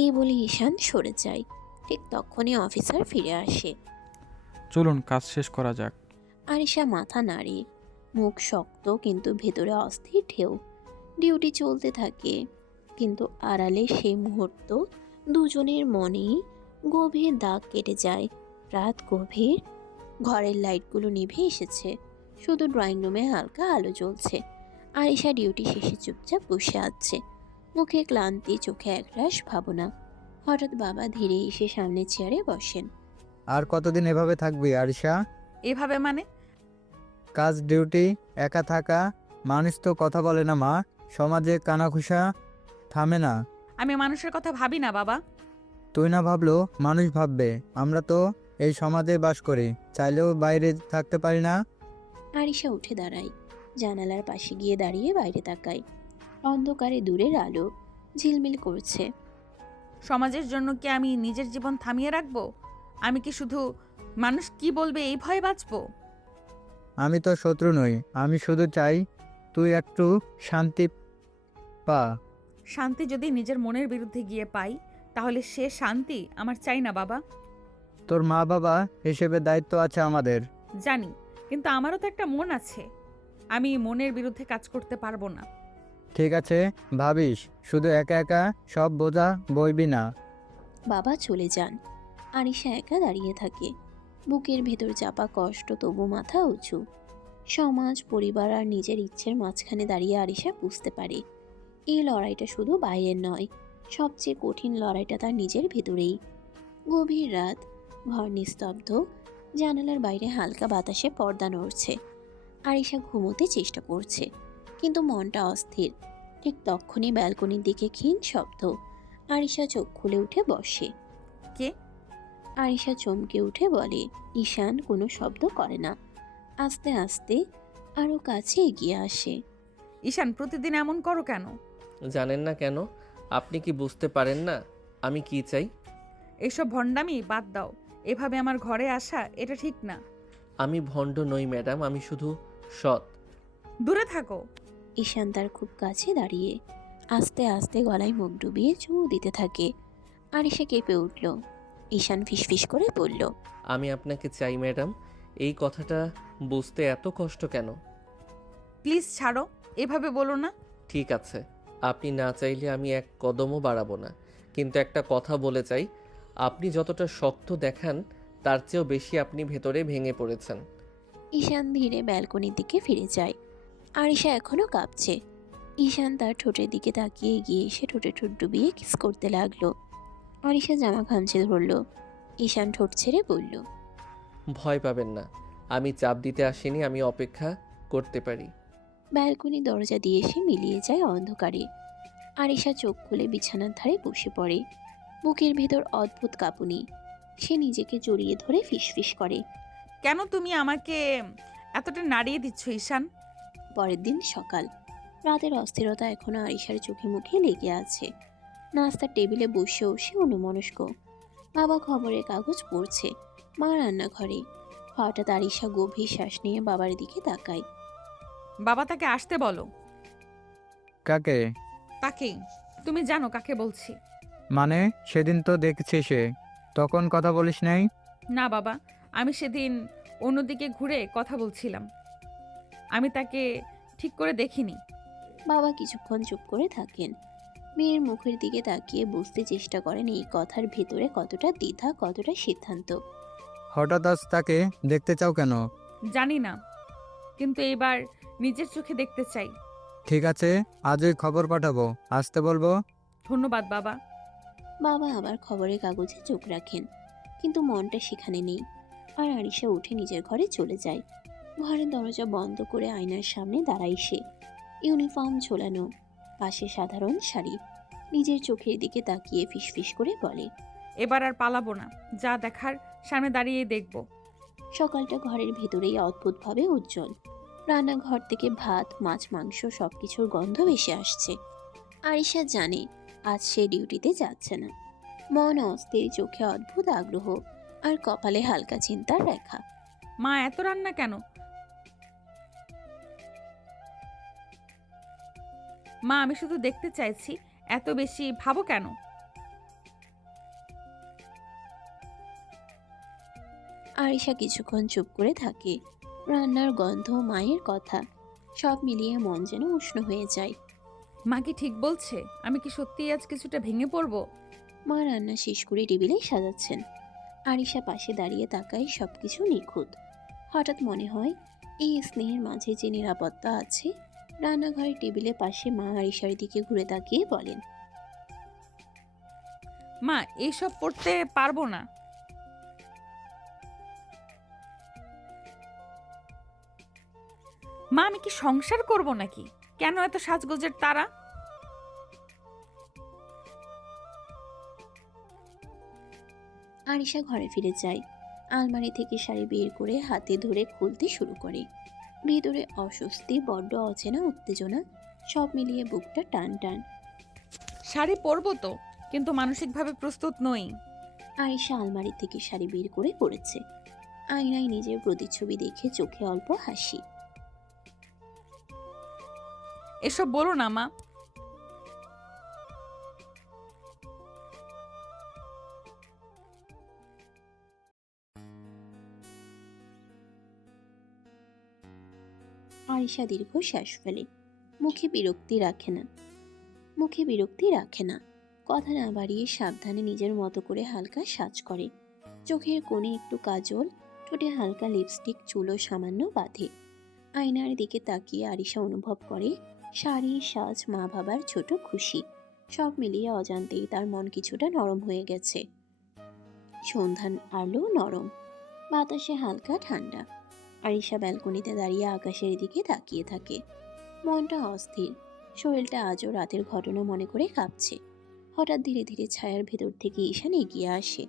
এই বলে ঈশান সরে যায়। ঠিক তখনই অফিসার ফিরে আসে। চলুন কাজ শেষ করা যাক। আরিশা মাথা নাড়ে, মুখ শক্ত কিন্তু ভেতরে অস্থির ঢেউ। ডিউটি চলতে থাকে, কিন্তু আড়ালে সেই মুহূর্ত দুজনের মনেই গভীর দাগ কেটে যায়। রাত গভীর, ঘরের লাইটগুলো নিভে এসেছে, শুধু ড্রয়িং রুমে হালকা আলো জ্বলছে। আরিশা ডিউটি শেষে চুপচাপ বসে আছে, মুখে ক্লান্তি, চোখে একরাশ ভাবনা। হঠাৎ বাবা ধীরে এসে সামনের চেয়ারে বসেন। আর কতদিন এভাবে থাকবি আরিশা? এভাবে মানে? কাজ ডিউটি, একা থাকা, মানুষ তো কথা বলে না মা, সমাজে কানাঘুষা থামে না। আমি মানুষের কথা ভাবি না বাবা। তুই না ভাবলো মানুষ ভাববে। আমরা তো এই সমাজে বাস করি, চাইলেও বাইরে থাকতে পারি না। আরিশা উঠে দাঁড়ায়, জানালার পাশে গিয়ে দাঁড়িয়ে বাইরে তাকায়। অন্ধকারে দূরের আলো ঝিলমিল করছে। সমাজের জন্য কি আমি নিজের জীবন থামিয়ে রাখবো? আমি কি শুধু মানুষ কি বলবে এই ভয়ে বাঁচবো? আমি তো শত্রু নই, আমি শুধু চাই তুই একটু শান্তি পা। শান্তি যদি নিজের মনের বিরুদ্ধে গিয়ে পাই, তাহলে সে শান্তি আমার চাই না বাবা। তোর মা বাবা হিসেবে দায়িত্ব আছে আমাদের। জানি, কিন্তু আমারও তো একটা মন আছে। আমি মনের বিরুদ্ধে কাজ করতে পারবো না। ঠিক আছে, ভাবিস শুধু একা একা সব বোঝা বইবি না। বাবা চলে যান। আরিশা একা দাঁড়িয়ে থাকে, বুকের ভেতর চাপা কষ্ট, তবু মাথা উঁচু। সমাজ, পরিবার আর নিজের ইচ্ছের মাঝখানে দাঁড়িয়ে আরিশা বুঝতে পারে এই লড়াইটা শুধু বাইরের নয়, সবচেয়ে কঠিন লড়াইটা তার নিজের ভেতরেই। গভীর রাত, ঘর নিস্তব্ধ, জানালার বাইরে হালকা বাতাসে পর্দা নড়ছে। আরিশা ঘুমোতে চেষ্টা করছে, কিন্তু মনটা অস্থির। ঠিক তখনই ব্যালকনির দিকে ক্ষীণ শব্দ। আরিশা চোখ খুলে উঠে বসে। কে? আরিশা চমকে উঠে বলে। ঈশান কোনো শব্দ করে না, আস্তে আস্তে আরও কাছে এগিয়ে আসে। ঈশান, প্রতিদিন এমন করো কেন? জানেন না কেন? আপনি কি বুঝতে পারেন না আমি কি চাই? এইসব ভণ্ডামি বাদ দাও। এভাবে আমার ঘরে আসা এটা ঠিক না। আমি ভণ্ড নই ম্যাডাম, আমি শুধু সৎ। দূরে থাকো। ঈশান তার খুব কাছে দাঁড়িয়ে আস্তে আস্তে গলায় মুখ ডুবিয়ে চুমু দিতে থাকে। আরিশা কেঁপে উঠল। ঈশান ফিসফিস করে বলল, আমি আপনাকে চাই ম্যাডাম। এই কথাটা বুঝতে এত কষ্ট কেন? প্লিজ ছাড়ো, এভাবে বলো না। ঠিক আছে, আপনি না চাইলে আমি এক কদমও বাড়াবো না, কিন্তু একটা কথা বলে চাই, আপনি যতটা শক্ত দেখান তার চেয়েও বেশি আপনি ভেতরে ভেঙে পড়েছেন। ঈশান ধীরে ব্যালকনির দিকে ফিরে যায়। আরিশা এখনো কাঁপছে। ঈশান তার ঠোঁটের দিকে তাকিয়ে এগিয়ে এসে ঠোঁটে ঠোঁট ডুবিয়ে কিস করতে লাগলো। আরিশা জামা খামচে ধরল। ঈশান ঠোঁট ছেড়ে বলল, ভয় পাবেন না, আমি চাপ দিতে আসিনি, আমি অপেক্ষা করতে পারি। ব্যালকনি দরজা দিয়ে এসে মিলিয়ে যায় অন্ধকারে। আরিশা চোখ খুলে বিছানার ধারে বসে পড়ে। বুকের ভেতর অদ্ভুত কাঁপুনি। সে নিজেকে জড়িয়ে ধরে ফিসফিস করে। কেন তুমি আমাকে এতটা নাড়িয়ে দিচ্ছ ঈশান? পরের দিন সকাল। রাতের অস্থিরতা এখনো আরিশার চোখে মুখে লেগে আছে। নাস্তার টেবিলে বসেও সে অন্যমনস্ক। বাবা খবরের কাগজ পড়ছে, মা রান্নাঘরে। হঠাৎ আরিশা গভীর শ্বাস নিয়ে বাবার দিকে তাকায়। বাবা, তাকে আসতে বলো। কাকে? তাকেই। তুমি জানো কাকে বলছি। মানে সেদিন তো দেখছি সে, তখন কথা বলিস নাই? না বাবা, আমি সেদিন অন্যদিকে ঘুরে কথা বলছিলাম। আমি তাকে ঠিক করে দেখিনি। বাবা কিছুক্ষণ চুপ করে থাকেন। মেয়ের মুখের দিকে তাকিয়ে বুঝতে চেষ্টা করেন এই কথার ভেতরে কতটা দ্বিধা, কতটা সিদ্ধান্ত। হঠাৎ আজ তাকে দেখতে চাও কেন? জানি না, কিন্তু এবার নিজের চোখে দেখতে চাই। ঠিক আছে, আজই খবর পাঠাবো, আসতে বলবো। ধন্যবাদ বাবা। বাবা আবার খবরের কাগজে চোখ রাখেন, কিন্তু মনটা সেখানে নেই। আর আরিশা উঠে নিজের ঘরে চলে যায়। ঘরের দরজা বন্ধ করে আয়নার সামনে দাঁড়ায় সে। ইউনিফর্ম ঝোলানো, পাশে সাধারণ শাড়ি। নিজের চোখের দিকে তাকিয়ে ফিসফিস করে বলে, এবার আর পালাবো না, যা দেখার সামনে দাঁড়িয়ে দেখব। সকালটা ঘরের ভেতরেই অদ্ভুতভাবে উজ্জ্বল। রান্নাঘর থেকে ভাত, মাছ, মাংস সবকিছুর গন্ধ ভেসে আসছে। আরিশা জানে আজ সে ডিউটিতে যাচ্ছে না। মন অস্থির, চোখে অদ্ভুত আগ্রহ, আর কপালে হালকা চিন্তার রেখা। মা, এত রান্না কেন? মা, আমি শুধু দেখতে চাইছি, এত বেশি ভাবো কেন? আরিশা কিছুক্ষণ চুপ করে থাকে। রান্নার গন্ধ, মায়ের কথা, সব মিলিয়ে মন যেন উষ্ণ হয়ে যায়। মা কি ঠিক বলছে? আমি কি সত্যিই আজ কিছুটা ভেঙে পড়বো? মা রান্না শেষ করে টেবিলে সাজাচ্ছেন। আরিশা পাশে দাঁড়িয়ে তাকায়, সবকিছু নিখুঁত। হঠাৎ মনে হয় এই স্নেহের মাঝে যে নিরাপত্তা আছে। রান্নাঘরের টেবিলে পাশে মা আরিশার দিকে ঘুরে তাকিয়ে বলেন, মা, এইসব পড়তে পারবো না। মা, আমি কি সংসার করব নাকি? কেন এত সাজগোজের তারা? আরিশা ঘরে ফিরে যায়। আলমারি থেকে শাড়ি বের করে হাতে ধরে খুলতে শুরু করে। ভেতরে অস্বস্তি, বড্ড অচেনা উত্তেজনা, সব মিলিয়ে বুকটা টান টান। শাড়ি পরবো তো, কিন্তু মানসিকভাবে প্রস্তুত নই। আয়েশা আলমারি থেকে শাড়ি বের করে পড়েছে। আয়নায় নিজের প্রতিচ্ছবি দেখে চোখে অল্প হাসি। এসব বলো না মা। আয়েশা দীর্ঘ শ্বাস ফেলে। মুখে বিরক্তি রাখে না। কথা না বাড়িয়ে সাবধানে নিজের মতো করে হালকা সাজ করে। চোখের কোণে একটু কাজল, ঠোঁটে হালকা লিপস্টিক, চুলও সামান্য বাঁধে। আয়নার দিকে তাকিয়ে আরিশা অনুভব করে শাড়ি, সাজ, মা বাবার ছোট খুশি, সব মিলিয়ে অজান্তেই তার মন কিছুটা নরম হয়ে গেছে। সন্ধ্যার আলো নরম, বাতাসে হালকা ঠান্ডা। আরিশা ব্যালকনিতে দাঁড়িয়ে আকাশের দিকে তাকিয়ে থাকে। মনটা অস্থির, শরীরটা আজও রাতের ঘটনা মনে করে কাঁপছে। হঠাৎ ধীরে ধীরে ছায়ার ভেতর থেকে ঈশান এগিয়ে আসে।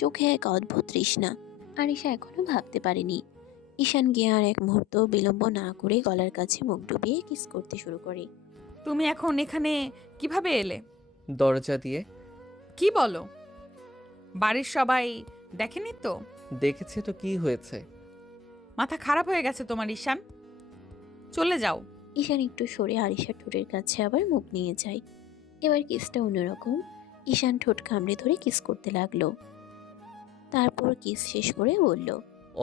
চোখে এক অদ্ভুত তৃষ্ণা। আরিশা এখনো ভাবতে পারেনি। ঈশান গিয়ে আর এক মুহূর্ত বিলম্ব না করে গলার কাছে মুখ ডুবিয়ে কিস করতে শুরু করে। তুমি এখন এখানে কিভাবে এলে? দরজা দিয়ে। কি বলো? বাড়ির সবাই দেখেনি তো? দেখেছে তো, কি হয়েছে? মাথা খারাপ হয়ে গেছে তোমার ঈশান? চলে যাও। ঈশান একটু সরে আরিশার ঠোঁটের কাছে আবার মুখ নিয়ে যায়। এবার কিসটা অন্যরকম। ঈশান ঠোঁট কামড়ে ধরে কিস করতে লাগলো। তারপর কিস শেষ করে বলল,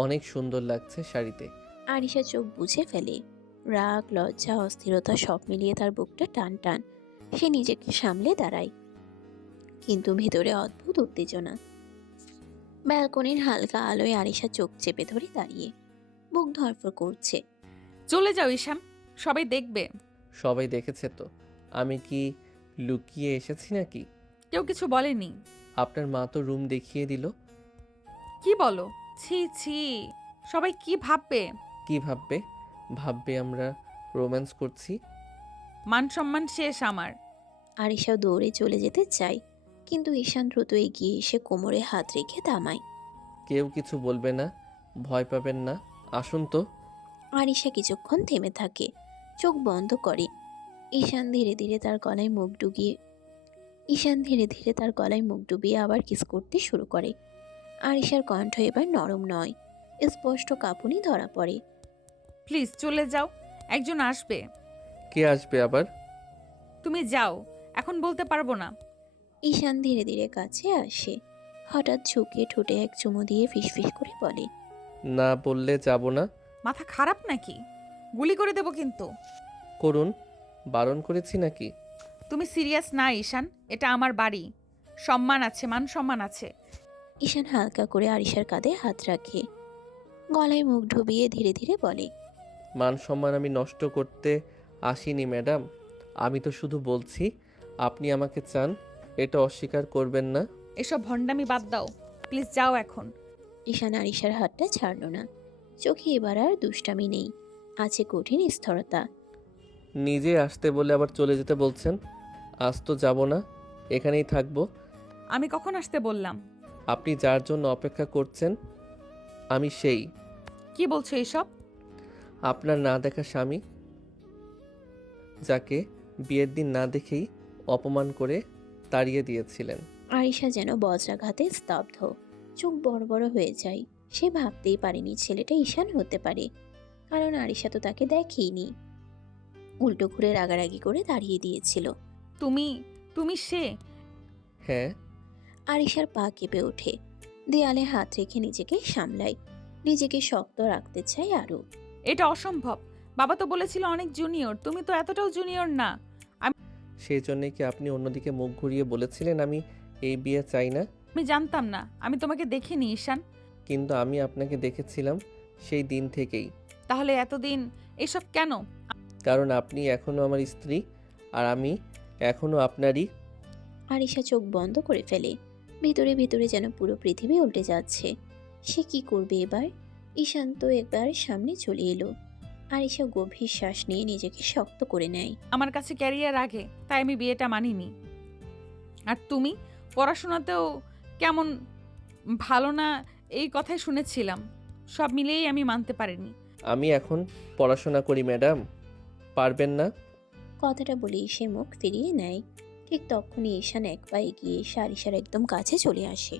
অনেক সুন্দর লাগছে শাড়িতে। আরিশা চোখ বুজে ফেলে। রাগ, লজ্জা, অস্থিরতা সব মিলিয়ে তার বুকটা টান টান। সে নিজেকে সামলে দাঁড়ায়, কিন্তু ভেতরে অদ্ভুত উত্তেজনা। ব্যালকনির হালকা আলোয় আরিশা চোখ চেপে ধরে দাঁড়িয়ে, বুক ধরফর করছে। চলে যাও ঈশান, সবাই দেখবে। সবাই দেখেছে তো। আমি কি লুকিয়ে এসেছি নাকি? কেউ কিছু বলেনি। আপনার মা তো রুম দেখিয়ে দিল। কি বলো? ছি ছি, সবাই কি ভাববে? কি ভাববে? ভাববে আমরা রোম্যান্স করছি। মান সম্মান শেষ আমার। আরিশা দৌড়ে চলে যেতে চায়, কিন্তু ঈশান দ্রুত এগিয়ে এসে কোমরে হাত রেখে থামায়। কেউ কিছু বলবে না, ভয় পাবেন না, আসুন তো। আরিশা কিছুক্ষণ থেমে থাকে, চোখ বন্ধ করে। ঈশান ধীরে ধীরে তার গলায় মুখ ডুবিয়ে আবার কিস করতে শুরু করে। আরিশার কণ্ঠ এবার নরম নয়, স্পষ্ট কাঁপুনি ধরা পড়ে। প্লিজ চলে যাও, একজন আসবে। কে আসবে আবার? তুমি যাও, এখন বলতে পারবো না। ঈশান ধীরে ধীরে কাছে আসে, হঠাৎ ঝুঁকে ঠোঁটে এক চুমু দিয়ে ফিসফিস করে বলে, না বললে যাব না। মাথা খারাপ নাকি? গুলি করে দেবো কিন্তু। করুন, বারণ করেছি নাকি? তুমি সিরিয়াস না ঈশান? এটা আমার বাড়ি, সম্মান আছে, মান সম্মান আছে। ঈশান হালকা করে আরিশার কাঁধে হাত রাখে, গলায় মুখ ডুবিয়ে ধীরে ধীরে বলে, মান সম্মান আমি নষ্ট করতে আসিনি ম্যাডাম। আমি তো শুধু বলছি আপনি আমাকে চান, এটা অস্বীকার করবেন না। এসব ভণ্ডামি বাদ দাও, প্লিজ যাও এখন। ঈশান আরিশার হাতটা ছাড়ল না। চোখে এবার আর দুষ্টামি নেই, আছে কঠিন স্থিরতা। নিজে আসতে বলে আবার চলে যেতে বলছেন। আজ তো যাব না, এখানেই থাকবো। আমি কখন আসতে বললাম? আপনি যার জন্য অপেক্ষা করছেন আমি সেই। কি বলছো এসব? আপনার না দেখা স্বামী, যাকে বিয়ের দিন না দেখেই অপমান করে তাড়িয়ে দিয়েছিলেন। আরিশা যেন বজ্রাঘাতে স্তব্ধ, চোখ বড় বড় হয়ে যায়। সে ভাবতেই পারেনি ছেলেটা ঈশান হতে পারে, কারণ আরিশা তো তাকে দেখেইনি। উল্টো ঘুরে রাগারাগি করে দাঁড়িয়ে দিয়েছিল। তুমি তুমি সে? হ্যাঁ। আরিশার পা কেঁপে ওঠে, দেয়ালে হাত রেখে নিজেকে সামলায়, নিজেকে শক্ত রাখতে চায় আরো। এটা অসম্ভব। বাবা তো বলেছিল অনেক জুনিয়র, তুমি তো এতটাও জুনিয়র না। সেই জন্যে কি আপনি অন্যদিকে মুখ ঘুরিয়ে বলেছিলেন আমি এই বিয়ে চাই না? আমি জানতাম না, আমি তোমাকে দেখিনি ঈশান। কিন্তু আমি আপনাকে দেখেছিলাম সেই দিন থেকেই। তাহলে এতদিন এসব কেন? কারণ আপনি এখনও আমার স্ত্রী, আর আমি এখনও আপনারই। আরিশা চোখ বন্ধ করে ফেলে, ভিতরে ভিতরে যেন পুরো পৃথিবী উল্টে যাচ্ছে। সে কি করবে এবার? ঈশান তো একবার সামনে চলে এলো। আরিশা গভীর শ্বাস নিয়ে নিজেকে শক্ত করে নেয়। আমার কাছে ক্যারিয়ার আগে, তাই আমি বিয়েটা মানিনি। আর তুমি পড়াশোনাতেও কেমন ভালো না এই কথাই শুনেছিলাম। সব মিলিয়েই আমি মানতে পারিনি। আমি এখন পড়াশোনা করি ম্যাডাম, পারবেন না? কথাটা বলেই সে মুখ ফিরিয়ে নেয়। ঠিক তখনই ঈশান এক পা এগিয়ে এসে আরিশার একদম কাছে চলে আসে।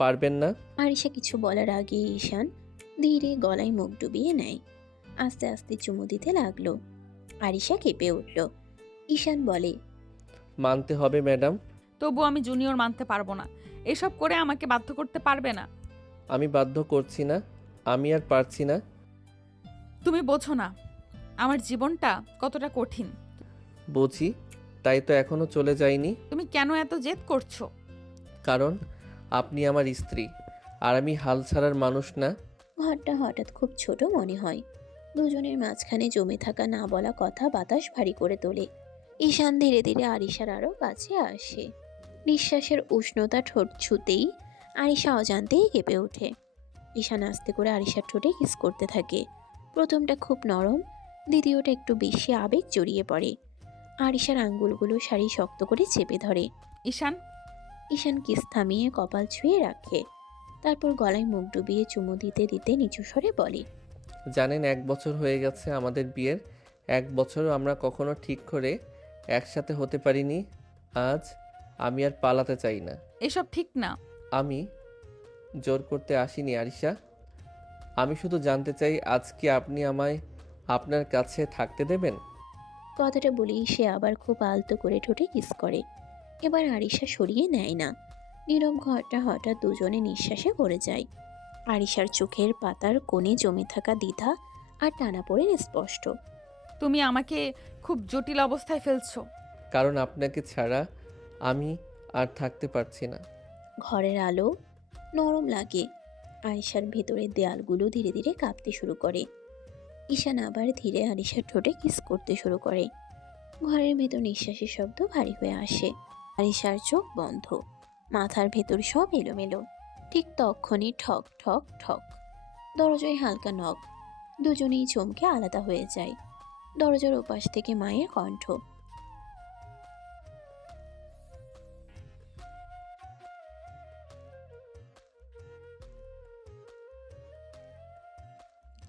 পারবেন না? আরিশা কিছু বলার আগে ঈশান ধীরে গলায় মুখ ডুবিয়ে নেয়, আস্তে আস্তে চুমু দিতে লাগলো। আরিশা কেঁপে উঠল। ঈশান বলে, মানতে হবে ম্যাডাম। তবু আমি জুনিয়র মানতে পারবো না। এসব করে আমাকে বাধ্য করতে পারবে না। আমি বাধ্য করছি না, আমি আর পারছি না। তুমি বোঝো না আমার জীবনটা কতটা কঠিন। বুঝি, তাই তো এখনো চলে যাইনি। তুমি কেন এত জেদ করছো? কারণ আপনি আমার স্ত্রী, আর আমি হাল ছাড়ার মানুষ না। ঘরটা হঠাৎ খুব ছোট মনে হয়। দুজনের মাঝখানে জমে থাকা না বলা কথা বাতাস ভারী করে তোলে। ঈশান ধীরে ধীরে আরিশার আরও কাছে আসে। নিঃশ্বাসের উষ্ণতা ঠোঁট ছুতেই আরিশা অজান্তেই কেঁপে ওঠে। ঈশান আস্তে করে আরিশার ঠোঁটে কিস করতে থাকে। প্রথমটা খুব নরম, দ্বিতীয়টা একটু বেশি আবেগ জড়িয়ে পড়ে। আরিশার আঙ্গুলগুলো শাড়ি শক্ত করে চেপে ধরে। ঈশান, ঈশান কিস থামিয়ে কপাল ছুঁয়ে রাখে, তারপর গলায় মুখ ডুবিয়ে চুমু দিতে দিতে নিচু স্বরে বলে, জানেন 1 বছর হয়ে গেছে আমাদের বিয়ের। 1 বছরও আমরা কখনো ঠিক করে একসাথে হতে পারিনি। আজ আমি আর পালাতে চাই না। এসব ঠিক না। আমি জোর করতে আসিনি আরিশা, আমি শুধু জানতে চাই আজ কি আপনি আমায় আপনার কাছে থাকতে দেবেন? কথাটা বলেই সে আবার খুব আলতো করে ঠোঁটে কিস করে। এবার আরিশা সরিয়ে নেয় না। নীরব ঘরটা হঠাৎ দুজনে নিঃশ্বাসে ভরে যায়। আরিশার চোখের পাতার কোণে জমে থাকা দ্বিধা আর টানাপোড়েন স্পষ্ট। তুমি আমাকে খুব জটিল অবস্থায় ফেলছো। কারণ আপনাকে ছাড়া আমি আর থাকতে পারছি না। ঘরের আলো নরম লাগে। আরিশার ভেতরের দেয়ালগুলো ধীরে ধীরে কাঁপতে শুরু করে। ঈশান আবার ধীরে আরিশার ঠোঁটে কিস করতে শুরু করে। ঘরের ভেতর নিঃশ্বাসের শব্দ ভারী হয়ে আসে। আরিশার চোখ বন্ধ, মাথার ভেতর সব এলোমেলো। ঠিক তখনই ঠক ঠক ঠক, দরজায় হালকা নখ। দুজনেই চমকে আলাদা হয়ে যায়। দরজার ওপাশ থেকে মায়ের কণ্ঠ,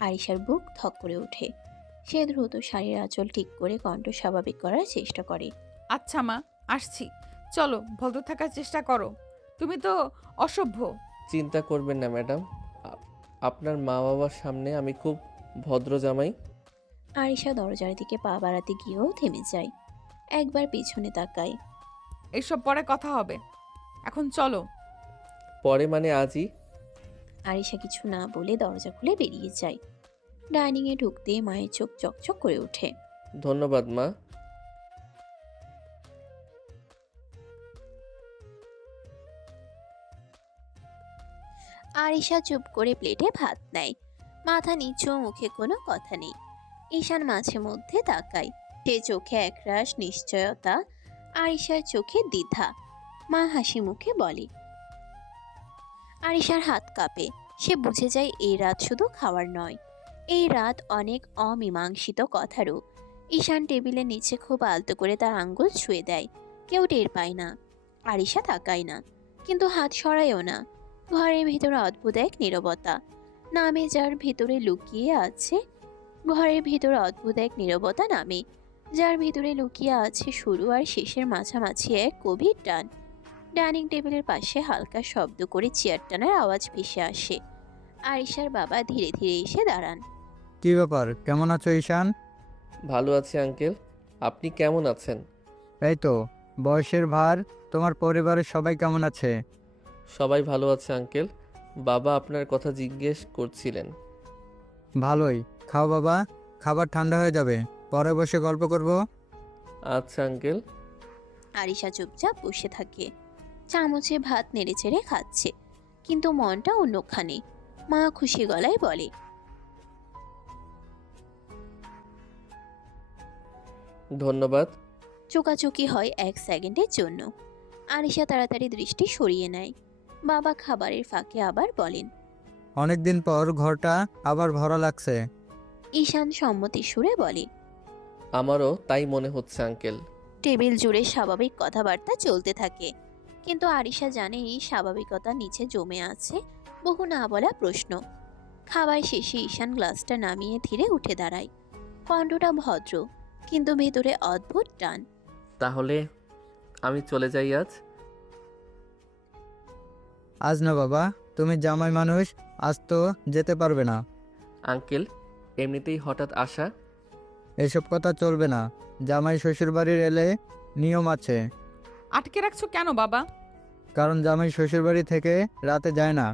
আরিশার বুক ধক করে ওঠে। সে দ্রুত শাড়ির আঁচল ঠিক করে কণ্ঠ স্বাভাবিক করার চেষ্টা করে। আচ্ছা মা, আসছি। চলো, ভদ্র থাকার চেষ্টা করো। তুমি তো অসভ্য। চিন্তা করবেন না ম্যাডাম, আপনার মা বাবার সামনে আমি খুব ভদ্র জামাই। আরিশা দরজার দিকে পা বাড়াতে গিয়েও থেমে যায়। একবার পিছনে তাকায়। এইসব পরে কথা হবে, এখন চলো। পরে মানে আজই? আরিশা কিছু না বলে দরজা খুলে বেরিয়ে যায়। ডাইনিংয়ে ঢুকতে মায়ের চোখ চকচক করে ওঠে। ধন্যবাদ মা। আরিশা চুপ করে প্লেটে ভাত নেয়। মাথা নিচু, মুখে কোনো কথা নেই। ঈশান মাঝে মধ্যে তাকায়। সে চোখে একরাশ নিশ্চয়তা, আরিশার চোখে দ্বিধা। মা হাসি মুখে বলে। আরিশার হাত কাঁপে। সে বুঝে যায় এই রাত শুধু খাওয়ার নয়, এই রাত অনেক অমীমাংসিত কথারও। ঈশান টেবিলের নিচে খুব আলতো করে তার আঙ্গুল ছুঁয়ে দেয়। কেউ টের পায় না। আরিশা তাকায় না, কিন্তু হাত সরায়ও না। ঘরের ভিতরে অদ্ভুত এক নীরবতা নামে, যার ভিতরে লুকিয়ে আছে ঘরের ভিতরে অদ্ভুত এক নীরবতা নামে, যার ভিতরে লুকিয়ে আছে শুরু আর শেষের মাঝামাঝি এক গভীর টান। ডাইনিং টেবিলের পাশে হালকা শব্দ করে চেয়ার টানার আওয়াজ ভেসে আসে। আরিশার বাবা ধীরে ধীরে এসে দাঁড়ান। কি ব্যাপার, কেমন আছো ঈশান? ভালো আছি আঙ্কেল, আপনি কেমন আছেন? এই তো, বয়সের ভার। তোমার পরিবারের সবাই কেমন আছে? সবাই ভালো আছে আঙ্কেল। বাবা আপনার কথা জিজ্ঞেস করছিলেন। ভালোই। খাও বাবা, খাবার ঠান্ডা হয়ে যাবে, পরে বসে গল্প করব। আচ্ছা আঙ্কেল। আরিশা চুপচাপ বসে থাকে। চামচে ভাত নেড়ে চেড়ে খাচ্ছে, কিন্তু মনটা অন্যখানে। মা খুশি গলায় বলে। ধন্যবাদ। চোকাচুকি হয় 1 সেকেন্ডের জন্য। আরিশা তাড়াতাড়ি দৃষ্টি সরিয়ে নেয়। বাবা খাবারের ফাঁকে আবার বলেন। অনেকদিন পর ঘরটা আবার ভরা লাগছে। ঈশান সম্মতি সুরে বলে। আমারও তাই মনে হচ্ছে আঙ্কেল। টেবিল জুড়ে স্বাভাবিক কথাবার্তা চলতে থাকে, কিন্তু আরিশা জানে এই স্বাভাবিকতা নিচে জমে আছে বহু না বলা প্রশ্ন। খাবার শেষে ঈশান গ্লাসটা নামিয়ে ধীরে উঠে দাঁড়ায়। কণ্ঠটা ভদ্র, কিন্তু ভেতরে অদ্ভুত টান। তাহলে আমি চলে যাই আজ? আজ না বাবা, তুমি জামাই মানুষ, আজ তো যেতে পারবে না। আঙ্কেল, এমনিতেই হঠাৎ আসা। এসব কথা চলবে না। জামাই শ্বশুরবাড়ির এলে নিয়ম আছে। আটকে রাখছো কেন বাবা? কারণ জামাই শ্বশুরবাড়ি থেকে রাতে যায় না।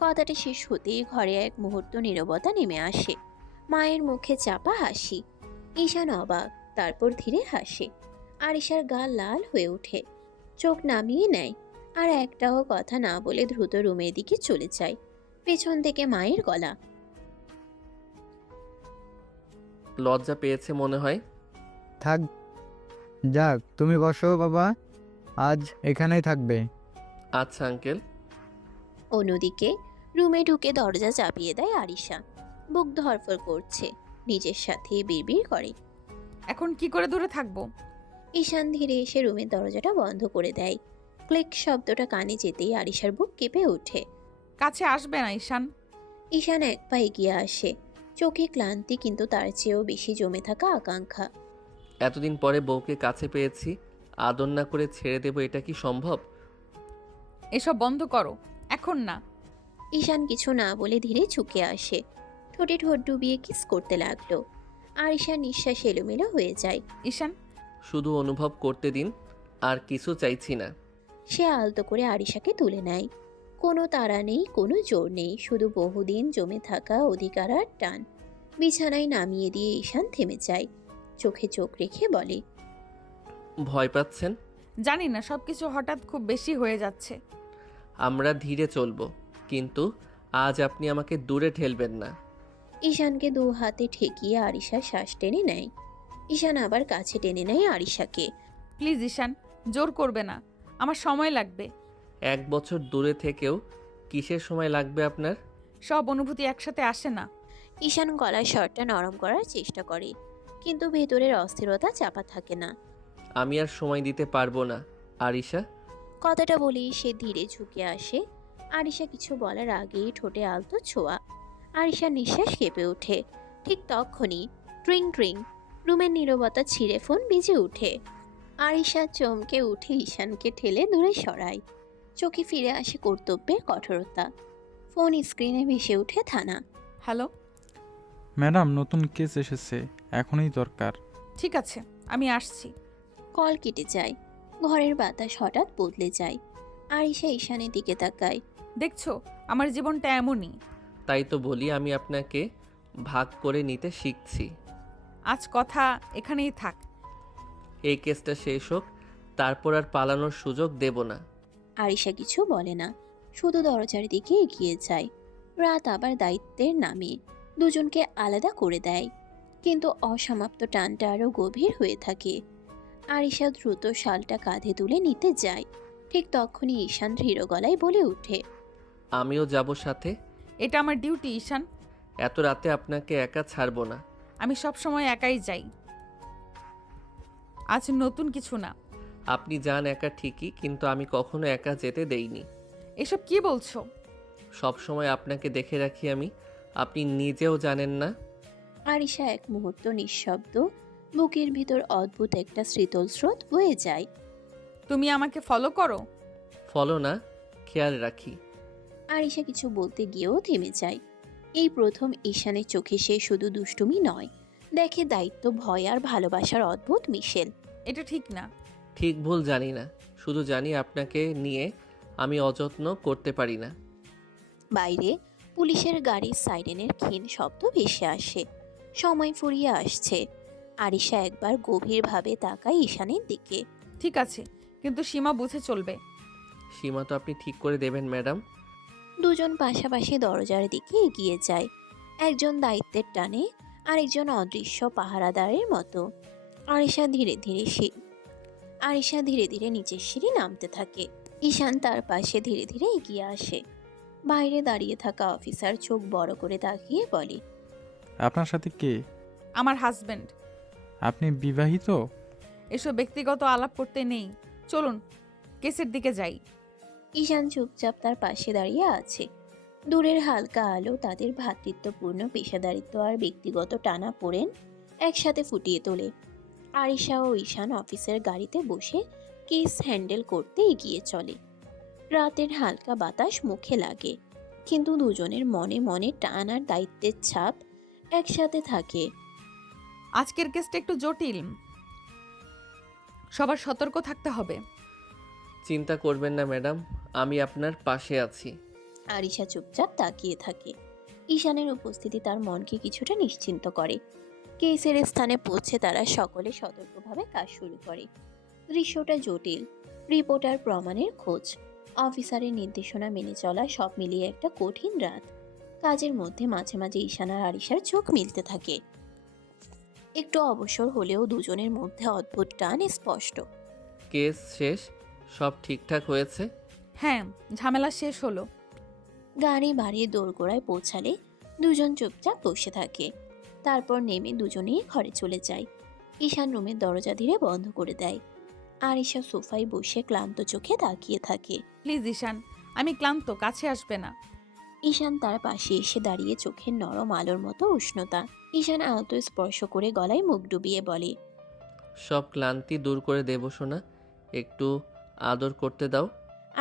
কথাটা শেষ হতেই ঘরে এক মুহূর্ত নীরবতা নেমে আসে। মায়ের মুখে চাপা হাসি। ঈশান অবাক, তারপর ধীরে হাসে। আরিশার গা লাল হয়ে ওঠে, চোখ নামিয়ে নেয়, আর একটাও কথা না বলে দ্রুত রুমের দিকে চলে যায়। পেছন থেকে মায়ের গলা। লজ্জা পেয়েছে মনে হয়। থাক, যাক, তুমি বসো বাবা, আজ এখানেই থাকবে। আচ্ছা আঙ্কেল। অন্যদিকে রুমে ঢুকে দরজা চাপিয়ে দেয় আরিশা। বুক ধরফর করছে, নিজের সাথে বিড়বিড় করে। এখন কি করে দূরে থাকবো? ঈশান ধীরে এসে রুমের দরজাটা বন্ধ করে দেয়। ক্লিক শব্দটা কানে যেতেই আরিশার বুক কেঁপে ওঠে। কাছে আসবে না ঈশান। ঈশান এক পা এগিয়ে আসে, চোখে ক্লান্তি, কিন্তু তার চেয়েও বেশি জমে থাকা আকাঙ্ক্ষা। এতদিন পরে বউকে কাছে পেয়েছি, আদর না করে ছেড়ে দেবো, এটা কি সম্ভব? এসব বন্ধ করো, এখন না। ঈশান কিছু না বলে ধীরে ঝুঁকে আসে, ঠোঁটে ঠোঁট ডুবিয়ে কিস করতে লাগলো। আরিশার নিঃশ্বাস এলোমেলো হয়ে যায়। ঈশান, শুধু অনুভব করতে দিন, আর কিছু চাইছি না। সে আলতো করে আরিশাকে তুলে নেয়। কোনো তাড়া নেই, কোনো জোর নেই, শুধু বহুদিন জমে থাকা অধিকার আর টান। বিছানায় নামিয়ে দিয়ে ঈশান থেমে যায়, চোখে চোখ রেখে বলে। ভয় পাচ্ছেন? জানি না, সবকিছু হঠাৎ খুব বেশি হয়ে যাচ্ছে। আমরা ধীরে চলবো, কিন্তু আজ আপনি আমাকে দূরে ঠেলবেন না। ঈশানকে 2 হাতে ঠেকিয়ে আরিশা শ্বাস টেনে নেয়। ঈশান আবার কাছে টেনে নেয় আরিশাকে। প্লিজ ঈশান, জোর করবে না, আমার সময় লাগবে। 1 বছর দূরে থেকেও কিসের সময় লাগবে আপনার? সব অনুভূতি একসাথে আসে না। ঈশান গলার স্বরটা নরম করার চেষ্টা করে, কিন্তু ভেতরের অস্থিরতা চাপা থাকে না। আমি আর সময় দিতে পারবো না আরিশা। কথাটা বলেই সে ধীরে ঝুঁকে আসে। আরিশা কিছু বলার আগেই ঠোঁটে আলতো ছোঁয়া। আর আরিশার নিঃশ্বাস কেঁপে ওঠে। ঠিক তখনই ট্রিং ট্রিং, রুমের নীরবতা ছিঁড়ে ফোন বেজে ওঠে। আরিশা চমকে উঠে ঈশানকে ঠেলে দূরে সরায়। চোখে ফিরে আসে কর্তব্যের কঠোরতা। ফোন স্ক্রিনে ভেসে ওঠে থানা। হ্যালো। ম্যাডাম, নতুন কেস এসেছে, এখনই দরকার। ঠিক আছে, আমি আসছি। কল কেটে যায়। ঘরের বাতাস হঠাৎ বদলে যায়। আরিশা ঈশানের দিকে তাকায়। দেখছো, আমার জীবনটা এমনই। তাই তো বলি আমি আপনাকে ভাগ করে নিতে শিখছি। আজ কথা এখানেই থাক। এই কেসটা শেষ হোক, তারপর আর পালানোর সুযোগ দেব না। আরিশা কিছু বলে না, শুধু দরজার দিকে এগিয়ে যায়। রাত আবার দায়িত্বের নামে দুজনকে আলাদা করে দেয়, কিন্তু অসমাপ্ত টানটা আরও গভীর হয়ে থাকে। আরিশা দ্রুত শালটা কাঁধে তুলে নিতে যায়। ঠিক তখনই ঈশান দৃঢ় গলায় বলে ওঠে, আমিও যাব সাথে। এটা আমার ডিউটি ঈশান। এত রাতে আপনাকে একা ছাড়বো না। আমি সব সময় একাই যাই, আজ নতুন কিছু না। আপনি যান একা ঠিকই, কিন্তু আমি কখনো একা যেতে দেইনি। এসব কি বলছো? সব সময় আপনাকে দেখে রাখি আমি, আপনি নিজেও জানেন না। আরিশা এক মুহূর্ত নিঃশব্দ। বুকের ভিতর অদ্ভুত একটা শীতল স্রোত বয়ে যায়। তুমি আমাকে ফলো করো? ফলো না, খেয়াল রাখি। আরিশা কিছু বলতে গিয়েও থেমে যায়। এই প্রথম ঈশানের চোখে সে শুধু দুষ্টুমি নয়, দেখে দায়িত্ব, ভয় আর ভালোবাসার অদ্ভুত মিশেল। এটা ঠিক না। ঠিক ভুল জানি না, শুধু জানি আপনাকে নিয়ে আমি অযত্ন করতে পারি না। বাইরে পুলিশের গাড়ির সাইরেনের ক্ষীণ শব্দ ভেসে আসে। সময় ফুরিয়ে আসছে। আরিশা একবার গভীরভাবে তাকায় ঈশানের দিকে। ঠিক আছে, কিন্তু সীমা বুঝে চলবে। সীমা তো আপনি ঠিক করে দেবেন ম্যাডাম। দুজন পাশাপাশি দরজার দিকে এগিয়ে যায়, একজন দায়িত্বের টানে, আরেকজন অদৃশ্য পাহারাদারের মতো। আরিশা ধীরে ধীরে নিচের সিঁড়ি নামতে থাকে। ঈশান তার পাশে ধীরে ধীরে এগিয়ে আসে। বাইরে দাঁড়িয়ে থাকা অফিসার চোখ বড় করে তাকিয়ে বলে, আপনার সাথে কে? আমার হাজবেন্ড। আপনি বিবাহিত? এসব ব্যক্তিগত আলাপ করতে নেই, চলুন কেসের দিকে যাই। ঈশান চুপচাপ তার পাশে দাঁড়িয়ে আছে। দূরের হালকা আলো তাদের ভ্রাতৃত্বপূর্ণ পেশাদারিত্ব আর ব্যক্তিগত টানাপোড়েন একসাথে ফুটিয়ে তোলে। আরিশা ও ঈশান অফিসের গাড়িতে বসে কেস হ্যান্ডেল করতে এগিয়ে চলে। রাতের হালকা বাতাস মুখে লাগে, কিন্তু দুজনের মনে মনে টান আর দায়িত্বের ছাপ একসাথে থাকে। আজকের কেসটা একটু জটিল, সবার সতর্ক থাকতে হবে। চিন্তা করবেন না ম্যাডাম, আমি আপনার পাশে আছি। আরিশা চুপচাপ তাকিয়ে থাকে। ঈশানের উপস্থিতি তার মনকে কিছুটা নিশ্চিন্ত করে। কেসের স্থানে পৌঁছে তারা সকলে সতর্কভাবে কাজ শুরু করে। দৃশ্যটা জটিল, রিপোর্টার প্রমাণের খোঁজ, অফিসারের নির্দেশনা মেনে চলা, সব মিলিয়ে একটা কঠিন রাত। কাজের মধ্যে মাঝে মাঝে ঈশান আর আরিশার চোখ মিলতে থাকে। একটু অবসর হলেও দুজনের মধ্যে অদ্ভুত টান স্পষ্ট। কেস শেষ, সব ঠিকঠাক হয়েছে। হ্যাঁ, ঝামেলা শেষ হলো। গাড়ি বাড়িয়ে দোরগোড়ায় পৌঁছালে দুজন চুপচাপ বসে থাকে। তারপর নেমে দুজনেই ঘরে চলে যায়। ঈশান রুমের দরজা ধীরে বন্ধ করে দেয়। আরিশা সোফায় বসে ক্লান্ত চোখে তাকিয়ে থাকে। প্লিজ ঈশান, আমি ক্লান্ত, কাছে আসবে না। ঈশান তার পাশে এসে দাঁড়িয়ে, চোখের নরম আলোর মতো উষ্ণতা। ঈশান আলতো স্পর্শ করে গলায় মুখ ডুবিয়ে বলে, সব ক্লান্তি দূর করে দেব সোনা, একটু আদর করতে দাও।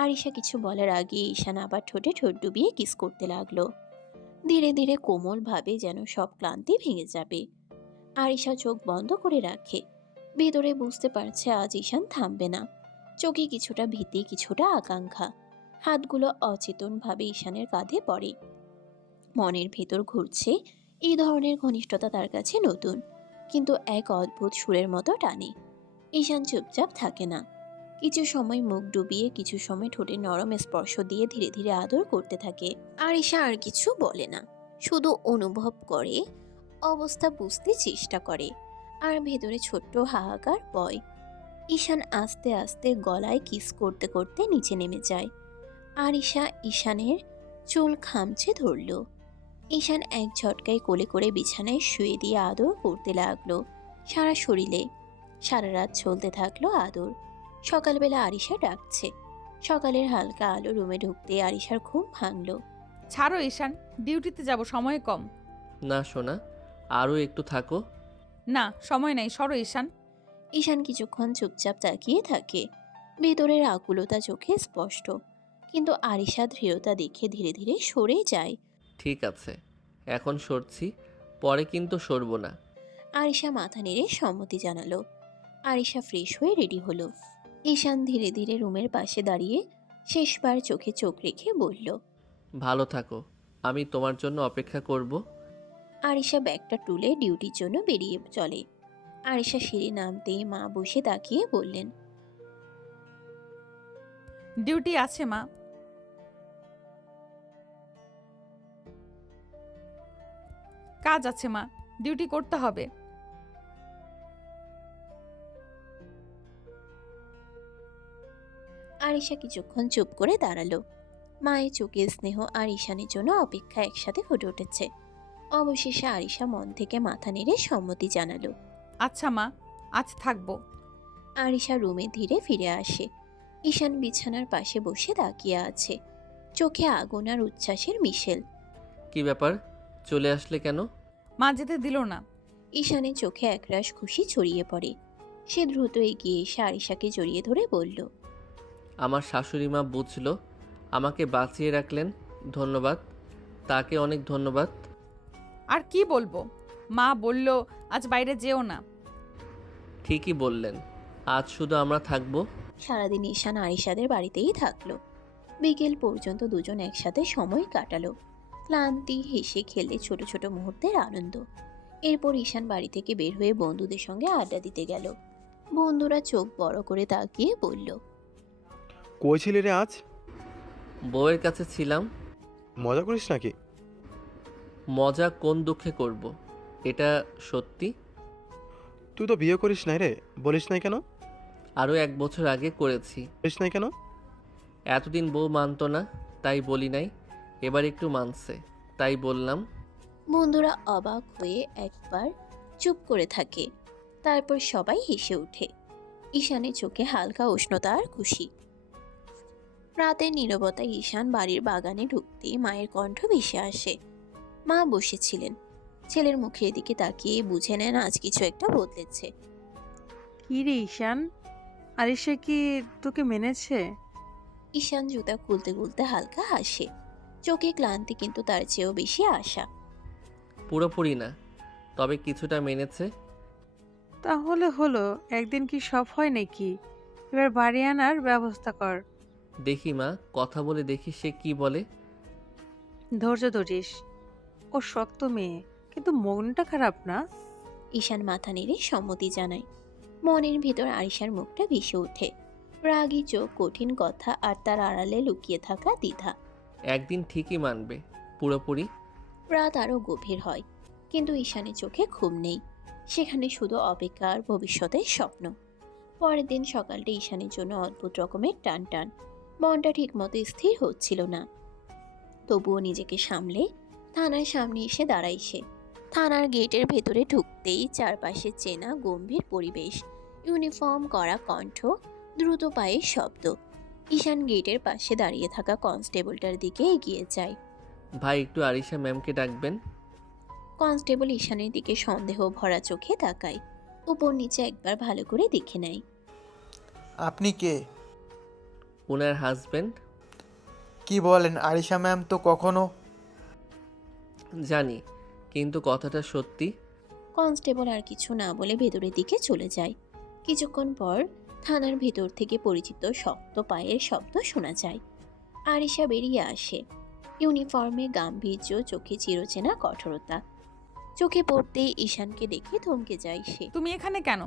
আরিশা কিছু বলার আগে ঈশান আবার ঠোঁটে ঠোঁট ডুবিয়ে কিস করতে লাগলো। ধীরে ধীরে কোমল ভাবে যেন সব ক্লান্তি ভেঙে যাবে। আরিশা চোখ বন্ধ করে রাখে। ভেতরে বুঝতে পারছে আজ ঈশান থামবে না। চোখে কিছুটা ভীতি, কিছুটা আকাঙ্ক্ষা। হাতগুলো অচেতনভাবে ঈশানের কাঁধে পড়ে। মনের ভেতর ঘুরছে, এই ধরনের ঘনিষ্ঠতা তার কাছে নতুন, কিন্তু এক অদ্ভুত সুরের মতো টানে। ঈশান চুপচাপ থাকে না। কিছু সময় মুখ ডুবিয়ে, কিছু সময় ঠোঁটে নরম স্পর্শ দিয়ে ধীরে ধীরে আদর করতে থাকে। আরিশা আর কিছু বলে না, শুধু অনুভব করে, অবস্থা বুঝতে চেষ্টা করে, আর ভেতরে ছোট্ট হাহাকার বয়। ঈশান আস্তে আস্তে গলায় কিস করতে করতে নিচে নেমে যায়। আরিশা ঈশানের চুল খামচে ধরল। ঈশান এক ঝটকায় কোলে করে বিছানায় শুয়ে দিয়ে আদর করতে লাগলো সারা শরীরে। সারা রাত চলতে থাকলো আদর। সকালবেলা আরিশা ডাকছে। সকালের হালকা আলো রুমে ঢুকতে আরিশার ঘুম ভাঙল। ছাড়ো ঈশান, ডিউটিতে যাব, সময় কম। না সোনা, আরও একটু থাকো। না, সময় নাই, সরো ঈশান। ঈশান কিছুক্ষণ চুপচাপ তাকিয়ে থাকে। ভেতরের আকুলতা চোখে স্পষ্ট, কিন্তু আরিশা দৃঢ়তা দেখে ধীরে ধীরে সরে যায়। ঠিক আছে, এখন সরছি, পরে কিন্তু সরবো না। আরিশা মাথা নেড়ে সম্মতি জানালো। আরিশা ফ্রেশ হয়ে রেডি হলো। ঈশান ধীরে ধীরে রুমের পাশে দাঁড়িয়ে শেষবার চোখে চোখ রেখে বলল, ভালো থাকো, আমি তোমার জন্য অপেক্ষা করব। আরিশা ব্যাগটা তুলে ডিউটির জন্য বেরিয়ে চলে। আরিশা সিঁড়ি নামতেই মা বসে তাকিয়ে বললেন, ডিউটি আছে মা। কাজ আছে মা, ডিউটি করতে হবে। আরিশা কিছুক্ষণ চুপ করে দাঁড়ালো। মায়ের চোখে স্নেহ আর ঈশানের জন্য অপেক্ষা একসাথে ফুটে উঠেছে। অবশেষে আরিশা মন থেকে মাথা নেড়ে সম্মতি জানালো। আচ্ছা মা, আজ থাকবো। আরিশা রুমে ধীরে ফিরে আসে। ঈশান বিছানার পাশে বসে তাকিয়ে আছে, চোখে আগুন আর উচ্ছ্বাসের মিশেল। কি ব্যাপার, চলে আসলে কেন? মা যেতে দিল না। ঈশানের চোখে একরাশ খুশি ছড়িয়ে পড়ে। সে দ্রুত এগিয়ে এসে আরিশাকে জড়িয়ে ধরে বলল, আমার শাশুড়ি মা বুঝলো, আমাকে বাঁচিয়ে রাখলেন, ধন্যবাদ, তাকে অনেক ধন্যবাদ। আর কি বলবো, মা বলল আজ বাইরে যেও না। ঠিকই বললেন, আজ শুধু আমরা থাকবো। সারাদিন ঈশান আরিশাদের বাড়িতেই থাকলো। বিকেল পর্যন্ত দুজন একসাথে সময় কাটালো। ক্লান্তি, হেসে খেলে ছোট ছোট মুহূর্তের আনন্দ। এরপর ঈশান বাড়ি থেকে বের হয়ে বন্ধুদের সঙ্গে আড্ডা দিতে গেল। বন্ধুরা চোখ বড় করে তাকিয়ে বলল, কই ছিলি রে আজ? বউয়ের কাছে ছিলাম। মজা করিস নাকি? মজা কোন দুঃখে করব, এটা সত্যি। তুই তো বিয়ে করিস নাই রে, বলিস নাই কেন? আরও 1 বছর আগে করেছি। বলিস নাই কেন? এতদিন বউ মানতো না, তাই বলি নাই, এবার একটু মানছে, তাই বললাম। বন্ধুরা অবাক হয়ে একবার চুপ করে থাকে। তারপর সবাই হেসে ওঠে। ঈশানের চোখে হালকা উষ্ণতা আর খুশি। রাতের নীরবতায় ঈশান বাড়ির বাগানে ঢুকতে মায়ের কণ্ঠ ভেসে আসে। মা বসেছিলেন, ছেলের মুখের দিকে তাকিয়ে বুঝে নেন আজ কিছু একটা বদলেছে। কি রে ঈশান, আরিশা কি তোকে মেনেছে? ঈশান জুতা খুলতে খুলতে হালকা হাসে, চোখে ক্লান্তি কিন্তু তার চেয়েও বেশি আশা। পুরোপুরি না, তবে কিছুটা মেনেছে। তাহলে হলো, একদিন কি সব হয় নাকি? এবার বাড়ি আনার ব্যবস্থা কর। দেখি মা, কথা বলে দেখি সে কি বলে। ধৈর্য ধরিস, ও শক্ত মেয়ে, কিন্তু মনটা খারাপ না। ঈশান মাথা নেড়ে সম্মতি জানায়। মনের ভিতর আরিশার মুখটা ভেসে ওঠে, রাগী চোখ, কঠিন কথা আর তার আড়ালে লুকিয়ে থাকা দ্বিধা। একদিন ঠিকই মানবে, পুরোপুরি। রাত আরো গভীর হয়, কিন্তু ঈশানের চোখে ঘুম নেই। সেখানে শুধু অপেক্ষা আর ভবিষ্যতের স্বপ্ন। পরের দিন সকালটা ঈশানের জন্য অদ্ভুত রকমের টান টান। মনটা ঠিকমতো স্থির হচ্ছিল না। তবুও নিজেকে সামলে থানার সামনে এসে দাঁড়ায় সে। থানার গেটের ভেতরে ঢুকতেই চারপাশে চেনা গম্ভীর পরিবেশ, ইউনিফর্ম করা কণ্ঠ, দ্রুত পায়ের শব্দ। ঈশান গেটের পাশে দাঁড়িয়ে থাকা কনস্টেবলটার দিকে এগিয়ে যায়। ভাই, একটু আরিশা ম্যামকে ডাকবেন। কনস্টেবল ঈশানের দিকে সন্দেহ ভরা চোখে তাকায়, উপর নিচে একবার ভালো করে দেখে নেয়। আপনি কে? ওনার হাজবেন্ড। কি বলেন? আরিশা ম্যাম তো কখনো। জানি, কিন্তু কথাটা সত্যি। কনস্টেবল আর কিছু না বলে ভেতরের দিকে চলে যায়। কিছুক্ষণ পর থানার ভেতর থেকে পরিচিত শক্ত পায়ের শব্দ শোনা যায়। আরিশা বেরিয়ে আসে, ইউনিফর্মে গাম্ভীর্য, চোখে চিরচেনা কঠোরতা। চোখে পড়তেই ঈশানকে দেখে থমকে যায় সে। তুমি এখানে কেন?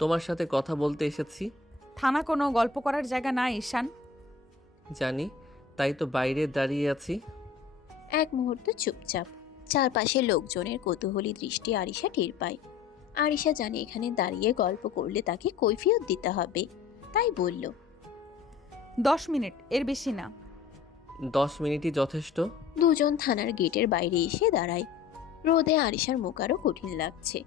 তোমার সাথে কথা বলতে এসেছি। থানা কোনো গল্প করার জায়গা না ঈশান। জানি, তাই তো বাইরে দাঁড়িয়ে আছি। এক মুহূর্ত চুপচাপ। চারপাশে লোকজনের কৌতূহলী দৃষ্টি আরিশা টের পায়। আরিশা জানে এখানে দাঁড়িয়ে গল্প করলে তাকে কৈফিয়ত দিতে হবে, তাই বলল, 10 মিনিট, এর বেশি না। 10 মিনিটই যথেষ্ট। দুজন থানার গেটের বাইরে এসে দাঁড়ায়। রোদে আরিশার মুখ আরো কঠিন লাগছে।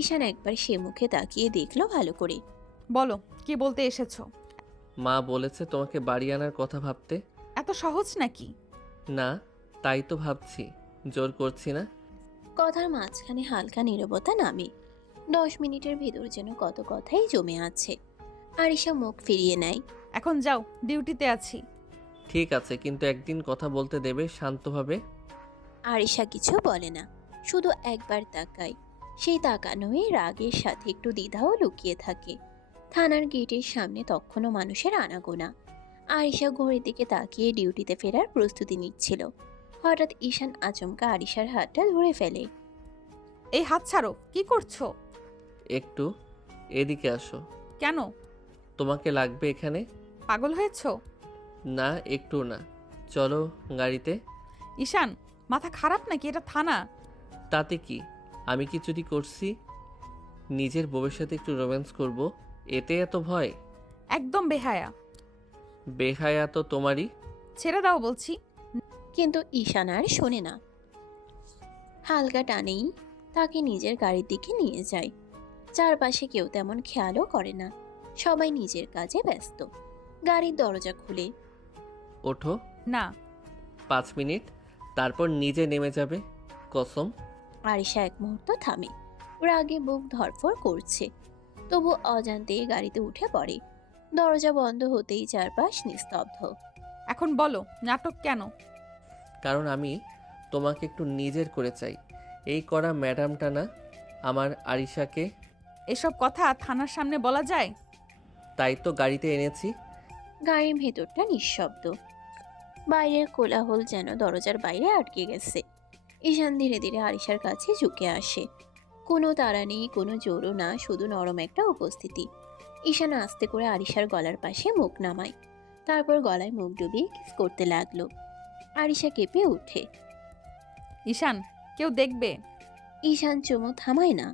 ঈশান একবার সে মুখে তাকিয়ে দেখলো ভালো করে। বলো, কি বলতে এসেছো? মা বলেছে তোমাকে বাড়ি আনার কথা ভাবতে। এত সহজ নাকি? না, তাই তো ভাবছি, জোর করছি না। কথার মাঝখানে হালকা নীরবতা নামে। 10 মিনিটের ভেতর যেন কত কথাই জমে আছে। আরিশা মুখ ফিরিয়ে নেয়। এখন যাও, ডিউটিতে আছি। ঠিক আছে, কিন্তু একদিন কথা বলতে দেবে শান্তভাবে। আরিশা কিছু বলে না, শুধু একবার তাকায়। সেই তাকানোয় রাগের সাথে একটু দ্বিধাও লুকিয়ে থাকে। থানার গেটের সামনে তখনও মানুষের আনাগোনা। আরিশা ঘড়ির দিকে তাকিয়ে ডিউটিতে ফেরার প্রস্তুতি নিচ্ছিল। হঠাৎ ঈশান আচমকা আরিশার হাতটা ধরে ফেলে। এই হাত ছাড়ো, কি করছো? একটু এদিকে আসো। কেন? তোমাকে লাগবে এখানে। পাগল হয়েছো? না, একটু না। চলো গাড়িতে। ঈশান, মাথা খারাপ নাকি? এটা থানা। তাতে কি? আমি কি চুরি করছি? নিজের বউয়ের সাথে একটু রোম্যান্স করব, এতে এত ভয়? একদম বেহায়া। বেহায়া তো তোমারই। ছেড়ে দাও বলছি। কিন্তু ঈশান আর শোনে না। হালকা টানেই তাকে নিজের গাড়ির দিকে নিয়ে যায়। চারপাশে কেউ তেমন খেয়ালও করে না, সবাই নিজের কাজে ব্যস্ত। গাড়ির দরজা খুলে। ওঠো। না। 5 মিনিট, তারপর নিজে নেমে যাবে, কসম। আরিশা এক মুহূর্ত থামে, রাগে বুক ধড়ফড় করছে, তবু অজান্তে গাড়িতে উঠে পড়ে। দরজা বন্ধ হতেই চারপাশ নিস্তব্ধ। এখন বলো, নাটক কেন? কারণ আমি তোমাকে একটু নিজের করে চাই। এই করা ম্যাডামটা না, আমার আরিশাকে। এসব কথা থানার সামনে বলা যায়? তাই তো গাড়িতে এনেছি। গাড়ির ভেতরটা নিঃশব্দ। বাইরের কোলাহল যেন দরজার বাইরে আটকে গেছে। ঈশান ধীরে ধীরে আরিশার কাছে ঝুঁকে আসে। কোনো তাড়া নেই, কোনো জোরও না, শুধু নরম একটা উপস্থিতি। ঈশান আস্তে করে আরিশার গলার পাশে মুখ নামায়, তারপর গলায় মুখ ডুবিয়ে কিস করতে লাগলো। আরিশা কেঁপে ওঠে। ঈশান, কেউ দেখবে। ঈশান চুমু থামায় না,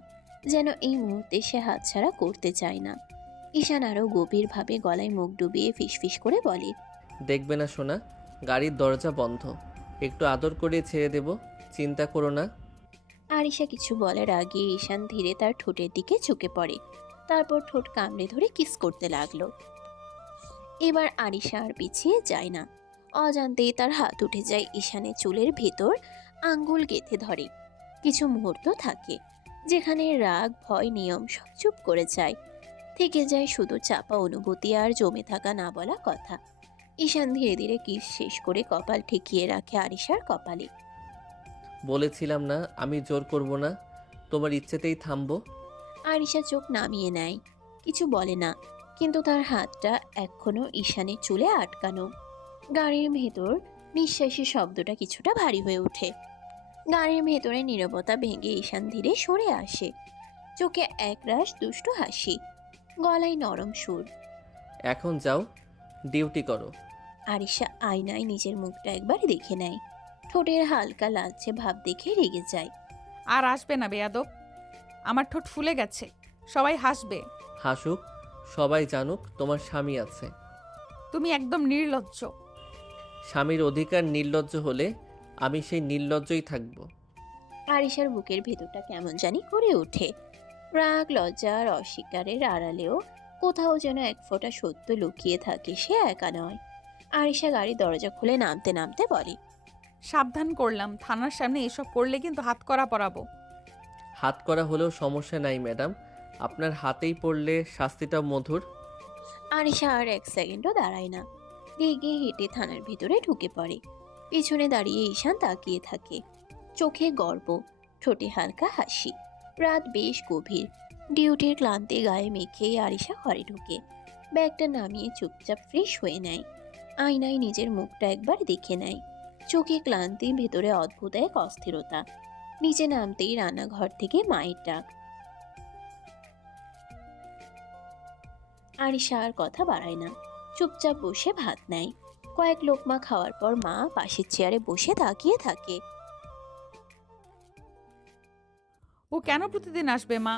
যেন এই মুহূর্তে সে হাতছাড়া করতে চায় না। ঈশান আরো গভীরভাবে গলায় মুখ ডুবিয়ে ফিসফিস করে বলে, দেখবে না সোনা, গাড়ির দরজা বন্ধ, একটু আদর করে ছেড়ে দেব, চিন্তা করো না। আরিশা কিছু বলার আগে ঈশান ধীরে তার ঠোঁটের দিকে ঝুঁকে পড়ে, তারপর ঠোঁট কামড়ে ধরে কিস করতে লাগলো। এবার আরিশা আর পিছিয়ে যায় না। অজান্তেই তার হাত উঠে যায় ঈশানের চুলের ভেতর, আঙ্গুল গেঁথে ধরে। কিছু মুহূর্ত থাকে যেখানে রাগ, ভয়, নিয়ম সব চুপ করে যায়। থেকে যায় শুধু চাপা অনুভূতি আর জমে থাকা না বলা কথা। ঈশান ধীরে ধীরে কিস শেষ করে কপাল ঠেকিয়ে রাখে আরিশার কপালে। বলেছিলাম না আমি জোর করব না, তোমার ইচ্ছেতেই থামবো। আরিশা চোখ নামিয়ে নেয়, কিছু বলে না, কিন্তু তার হাতটা এখনো ঈশানের চুলে আটকানো। গাড়ির ভেতর নিঃশ্বাসের শব্দটা কিছুটা ভারী হয়ে ওঠে। গাড়ির ভেতরে নীরবতা ভেঙে ঈশান ধীরে সরে আসে, চোখে একরাশ দুষ্টু হাসি, গলায় নরম সুর। এখন যাও, ডিউটি করো। আরিশা আয়নায় নিজের মুখটা একবার দেখে নেয়, ঠোঁটের হালকা লালচে ভাব দেখে রেগে যায়। আর আসবে না বেয়াদব, আমার ঠোঁট ফুলে গেছে, সবাই হাসবে। হাসুক, সবাই জানুক তোমার স্বামী আছে। তুমি একদম নির্লজ্জ। স্বামীর অধিকার নির্লজ্জ হলে আমি সেই নির্লজ্জই থাকব। আরিশার বুকের ভেতরটা কেমন জানি করে ওঠে। রাগ, লজ্জা আর অস্বীকারের আড়ালেও কোথাও যেন এক ফোঁটা সত্য লুকিয়ে থাকে, সে একা নয়। আরিশা গাড়ির দরজা খুলে নামতে নামতে বলে, সাবধান করলাম, থানার সামনে এসব করলে কিন্তু হাত করা পরাবো। হাত করা হলেও সমস্যা নাই ম্যাডাম, আপনার হাতেই পড়লে শাস্তিটা মধুর। আরিশা আর এক সেকেন্ডও দাঁড়ায় না, রেগে হেঁটে থানার ভিতরে ঢুকে পড়ে। পিছনে দাঁড়িয়ে ঈশান তাকিয়ে থাকে, চোখে গর্ব, ঠোঁটে হালকা হাসি। রাত বেশ গভীর, ডিউটির ক্লান্তি গায়ে মেখে আরিশা ঘরে ঢুকে ব্যাগটা নামিয়ে চুপচাপ ফ্রেশ হয়ে নেয়। আয়নায় নিজের মুখটা একবার দেখে নেয়, চোখে ক্লান্তি, ভেতরে অদ্ভুত এক অস্থিরতা। নিচে নামতেই রান্নাঘর থেকে মায়ের ডাক। আরিশা আর কথা বাড়ায় না, চুপচাপ বসে ভাত নেয়। কয়েক লোকমা খাওয়ার পর মা পাশের চেয়ারে বসে তাকিয়ে থাকে। ও কেন প্রতিদিন আসবে মা?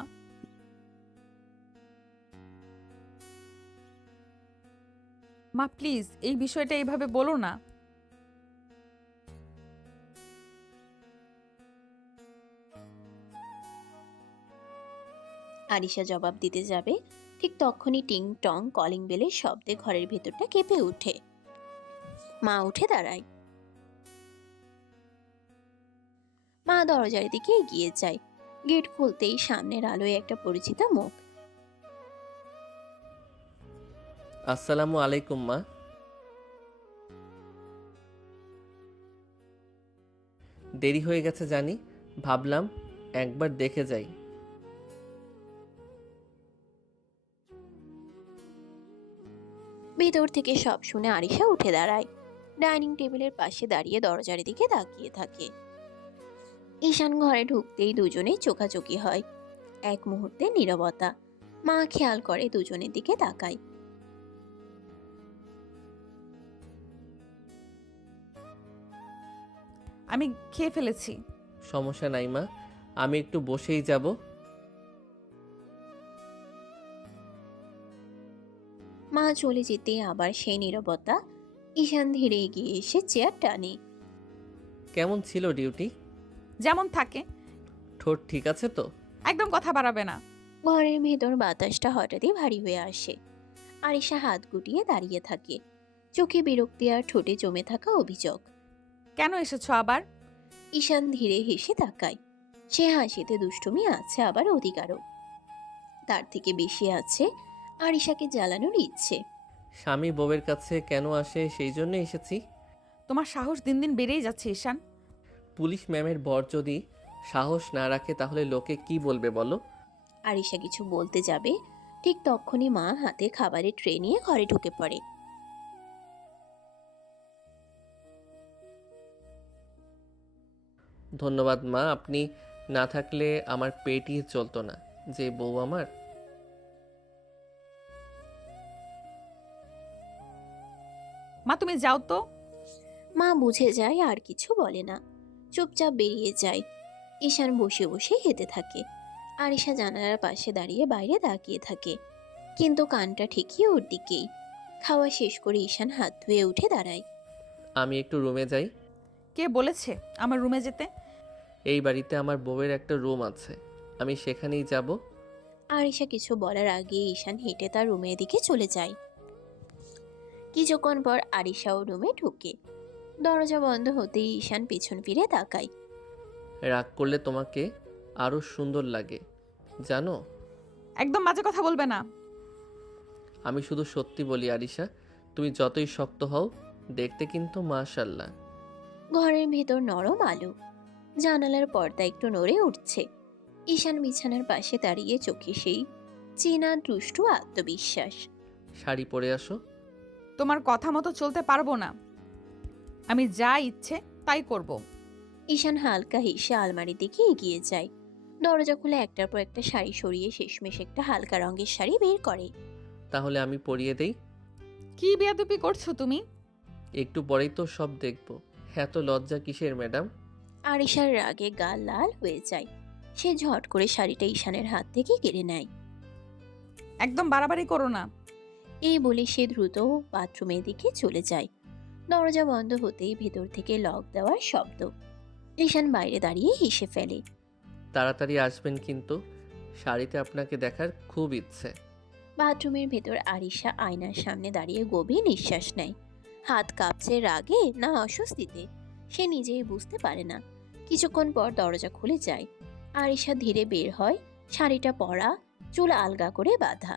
মা প্লিজ, এই বিষয়টা এইভাবে বলো না। আরিশা জবাব দিতে যাবে, ঠিক তখনই টিং টং কলিং বেলের শব্দে ঘরের ভেতরটা কেঁপে ওঠে। মা উঠে দাঁড়ায়। মা দরজার দিকে এগিয়ে যায়। গেট খুলতেই সামনের আলোয় একটা পরিচিত মুখ। আসসালামু আলাইকুম মা। দেরি হয়ে গেছে জানি, ভাবলাম একবার দেখে যাই। ভেতর থেকে সব শুনে আরিশা উঠে দাঁড়ায়। ডাইনিং টেবিলের পাশে দাঁড়িয়ে দরজার দিকে তাকিয়ে থাকে। ঈশান ঘরে ঢুকতেই দুজনে চোখাচোখি হয়। এক মুহূর্তে নীরবতা। মা খেয়াল করে দুজনের দিকে তাকায়। আমি খেয়ে ফেলেছি। সমস্যা নাই মা, আমি একটু বসেই যাব। মা চলে যেতে আবার সেই নীরবতা। ঈশান ধীরে এগিয়ে এসে চেয়ার টানে। কেমন ছিল ডিউটি? যেমন থাকে। ঠোঁট ঠিক আছে তো? একদম কথা বাড়াবে না। ঘরের ভেতর বাতাসটা হঠাৎই ভারী হয়ে আসে। আরিশা হাত গুটিয়ে দাঁড়িয়ে থাকে, চোখে বিরক্তি আর ঠোঁটে জমে থাকা অভিযোগ। কেন এসেছো আবার? ঈশান ধীরে হেসে তাকায়। সে হাসিতে দুষ্টুমি আছে, আবার অধিকারও। তার থেকে বেশি আছে আরিশাকে জ্বালানোর ইচ্ছে। স্বামী বউয়ের কাছে কেন আসে সেই জন্য এসেছি। তোমার সাহস দিন দিন বেড়েই যাচ্ছে ঈশান। পুলিশ ম্যামের বর যদি সাহস না রাখে তাহলে লোকে কি বলবে বলো? আরিশা কিছু বলতে যাবে, ঠিক তখনই মা হাতে খাবারের ট্রে নিয়ে ঘরে ঢুকে পড়ে। ধন্যবাদ মা, আপনি না থাকলে আমার পেটই চলতো না। যে বউ আমার। মা তুমি যাও তো। মা বুঝে যায় আর কিছু বলে না, চুপচাপ বেরিয়ে যায়। ঈশান বসে বসে হেঁটে থাকে। আরিশা জানালার পাশে দাঁড়িয়ে বাইরে তাকিয়ে থাকে, কিন্তু কানটা ঠিকই ওর দিকেই। খাওয়া শেষ করে ঈশান হাত ধুয়ে উঠে দাঁড়ায়। আমি একটু রুমে যাই। কে বলেছে আমার রুমে যেতে? এই বাড়িতে আমার বউয়ের একটা রুম আছে, আমি সেখানেই যাব। আরিশা কিছু বলার আগে ঈশান হেঁটে তার রুমের দিকে চলে যায়। কিছুক্ষণ পর আরিশাও রুমে ঢুকে। দরজা বন্ধ হতেই ঈশান পিছন ফিরে তাকায়। রাগ করলে তোমাকে আরো সুন্দর লাগে জানো। একদম বাজে কথা বলবে না। আমি শুধু সত্যি বলি আরিশা, তুমি যতই শক্ত হও দেখতে কিন্তু মাশাল্লাহ। ঘরের ভেতর নরম আলো, জানালার পর্দা একটু নড়ে উঠছে। ঈশান বিছানার পাশে দাঁড়িয়ে, চোখে সেই চেনা দুষ্টু আত্মবিশ্বাস। শাড়ি পরে আসো। তোমার কথা মতো চলতে পারবো না। আমি যা ইচ্ছে তাই করব। ঈশান হালকা হেসে আলমারির দিকে এগিয়ে যায়। দরজা খুলে একটার পর একটা শাড়ি সরিয়ে শেষমেশ একটা হালকা রঙের শাড়ি বের করে। তাহলে আমি পরিয়ে দেই। কি বেয়াদবি করছো তুমি? একটু পরেই তো সব দেখবো। এত লজ্জা কিসের ম্যাডাম? আরিশার রাগে গাল লাল হয়ে যায়। সে ঝট করে শাড়িটা ঈশানের হাত থেকে কেড়ে নেয়। একদম বাড়াবাড়ি করো না। এই বলে সে দ্রুত বাথরুমের দিকে চলে যায়। দরজা বন্ধ হতেই ভেতর থেকে লক দেওয়ার শব্দ। ঈশান বাইরে দাঁড়িয়ে হেসে ফেলে। তাড়াতাড়ি আসবেন কিন্তু, শাড়িতে আপনাকে দেখার খুব ইচ্ছে। বাথরুমের ভেতর আরিশা আয়নার সামনে দাঁড়িয়ে গভীর নিঃশ্বাস নেয়। হাত কাঁপছে রাগে না অস্বস্তিতে, সে নিজেই বুঝতে পারে না। কিছুক্ষণ পর দরজা খুলে যায়। আরিশা ধীরে বের হয়, শাড়িটা পরা, চুল আলগা করে বাঁধা।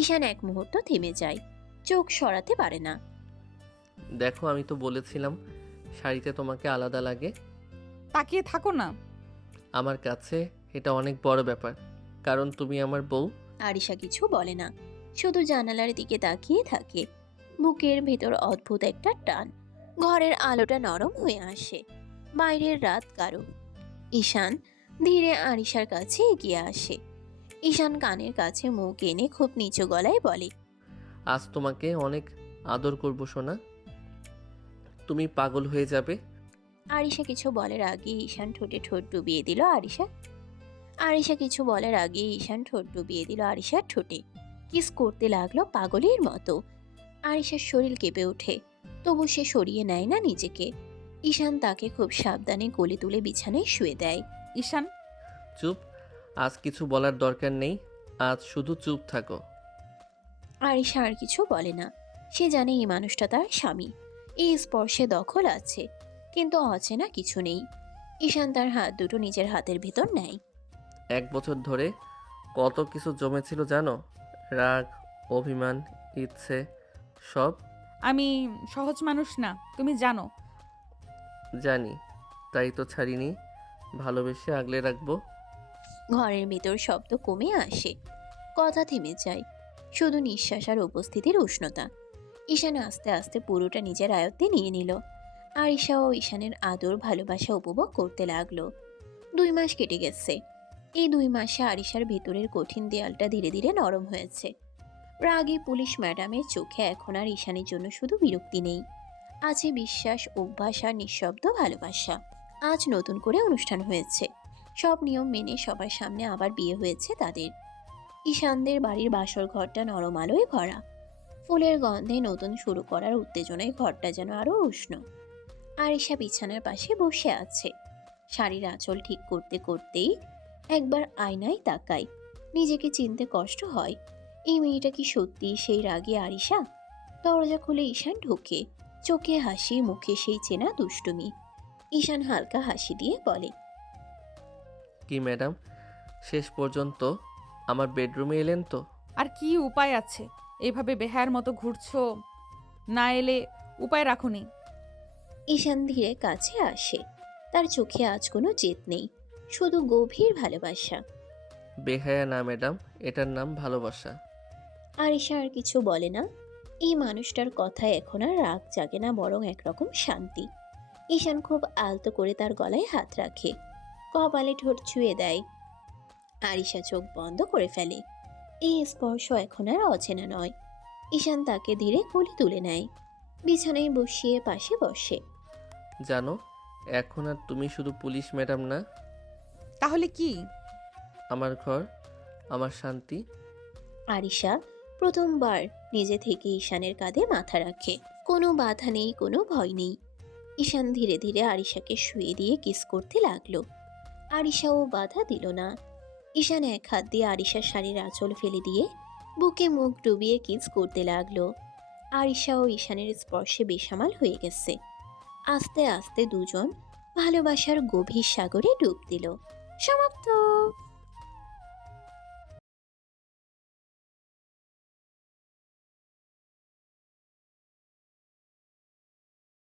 ঈশান এক মুহূর্ত থেমে যায়, চোখ সরাতে পারে না। দেখো আমি তো বলেছিলাম শাড়িতে তোমাকে আলাদা লাগে। তাকিয়ে থাকো না। আমার কাছে এটা অনেক বড় ব্যাপার, কারণ তুমি আমার বউ। আরিশা কিছু বলে না, শুধু জানালার দিকে তাকিয়ে থাকে। বুকের ভেতর অদ্ভুত একটা টান। ঘরের আলোটা নরম হয়ে আসে, বাইরের রাত গাঢ়। ঈশান ধীরে আরিশার কাছে এগিয়ে আসে। ঈশান কানের কাছে মুখ এনে খুব নিচু গলায় বলে, আজ তোমাকে অনেক আদর করবো সোনা, তুমি পাগল হয়ে যাবে। আরিশা কিছু বলার আগে ঈশান ঠোঁটে ঠোঁট ডুবিয়ে দিল আরিশা কিছু বলার আগে ঈশান ঠোঁট ডুবিয়ে দিল আরিশার ঠোঁটে। কিস করতে লাগলো পাগলের মতো। আরিশার শরীর কেঁপে ওঠে, তবু সে সরিয়ে নেয় না নিজেকে। ঈশান তাকে খুব সাবধানে কোলে তুলে বিছানায় শুয়ে দেয়। ঈশান চুপ, আজ কিছু বলার দরকার নেই, আজ শুধু চুপ থাকো। আরিশা আর কিছু বলে না। সে জানে এই মানুষটা তার স্বামী, এই স্পর্শে দখল আছে, কিন্তু অচেনা কিছু নেই। ঈশান তার হাত দুটো নিজের হাতের ভিতর নেয়। 1 বছর ধরে কত কিছু জমেছিল জানো? রাগ, অভিমান, ইচ্ছে, সব। আমি সহজ মানুষ না, তুমি জানো। জানি, তাই তো ছাড়িনি, ভালোবেসে আগলে রাখবো। ঘরের ভিতর শব্দ কমে আসে, কথা থেমে যায়, শুধু নিঃশ্বাস আর উপস্থিতির উষ্ণতা। ঈশান আস্তে আস্তে পুরোটা নিজের আয়ত্তে নিয়ে নিল। আরিশা ও ঈশানের আদর ভালোবাসা উপভোগ করতে লাগলো। 2 মাস কেটে গেছে। এই 2 মাসে আরিশার ভেতরের কঠিন দেয়ালটা ধীরে ধীরে নরম হয়েছে। রাগে পুলিশ ম্যাডামের চোখে এখন আর ঈশানের জন্য শুধু বিরক্তি নেই, আছে বিশ্বাস, অভ্যাস আর নিঃশব্দ ভালোবাসা। আজ নতুন করে অনুষ্ঠান হয়েছে, সব নিয়ম মেনে সবার সামনে আবার বিয়ে হয়েছে তাদের। ঈশানদের বাড়ির বাসর ঘরটা নরম আলোয় ভরা, ফুলের গন্ধে নতুন শুরু করার উত্তেজনায় ঘরটা যেন আরো উষ্ণ। আরিশা বিছানার পাশে বসে আছে, শাড়ির আঁচল ঠিক করতে করতেই একবার আয়নায় তাকায়। নিজেকে চিনতে কষ্ট হয়, এই মেয়েটা কি সত্যি সেই রাগী আরিশা? দরজা খুলে ঈশান ঢোকে, চোখে হাসি, মুখে সেই চেনা দুষ্টুমি। ঈশান হালকা হাসি দিয়ে বলে, কি ম্যাডাম, শেষ পর্যন্ত আমার বেডরুমে এলেন তো? আর কি উপায় আছে, এইভাবে বেহায়ার মতো ঘুরছো, না এলে উপায় রাখুনি। ঈশান ধীরে কাছে আসে, তার চোখে আজ কোনো জেদ নেই, শুধু গভীর ভালোবাসা। বেহায়া না ম্যাডাম, এটার নাম ভালোবাসা। আরিশা আর কিছু বলে না। এই মানুষটার কথায় এখন আর রাগ জাগে না, বরং একরকম শান্তি। ঈশান খুব আলতো করে তার গলায় হাত রাখে, কপালে ঠোঁট ছুঁয়ে দেয়। আরিশা চোখ বন্ধ করে ফেলে। এই স্পর্শ এখন আর অচেনা নয়। ঈশান তাকে ধীরে কোলে তুলে নেয়, বিছানায় বসিয়ে পাশে বসে। জানো, এখন আর তুমি শুধু পুলিশ ম্যাডাম না, তাহলে কি? আমার ঘর, আমার শান্তি। আরিশা প্রথমবার নিজে থেকে ঈশানের কাঁধে মাথা রাখে। কোনো বাধা নেই, কোনো ভয় নেই। ঈশান ধীরে ধীরে আরিশাকে শুয়ে দিয়ে কিস করতে লাগলো। আরিশাও বাধা দিল না। ঈশান এক হাত দিয়ে আরিশার শাড়ির আঁচল ফেলে দিয়ে বুকে মুখ ডুবিয়ে কিস করতে লাগলো। আরিশাও ঈশানের স্পর্শে বেসামাল হয়ে গেছে। আস্তে আস্তে দুজন ভালোবাসার গভীর সাগরে ডুব দিল। সমাপ্ত।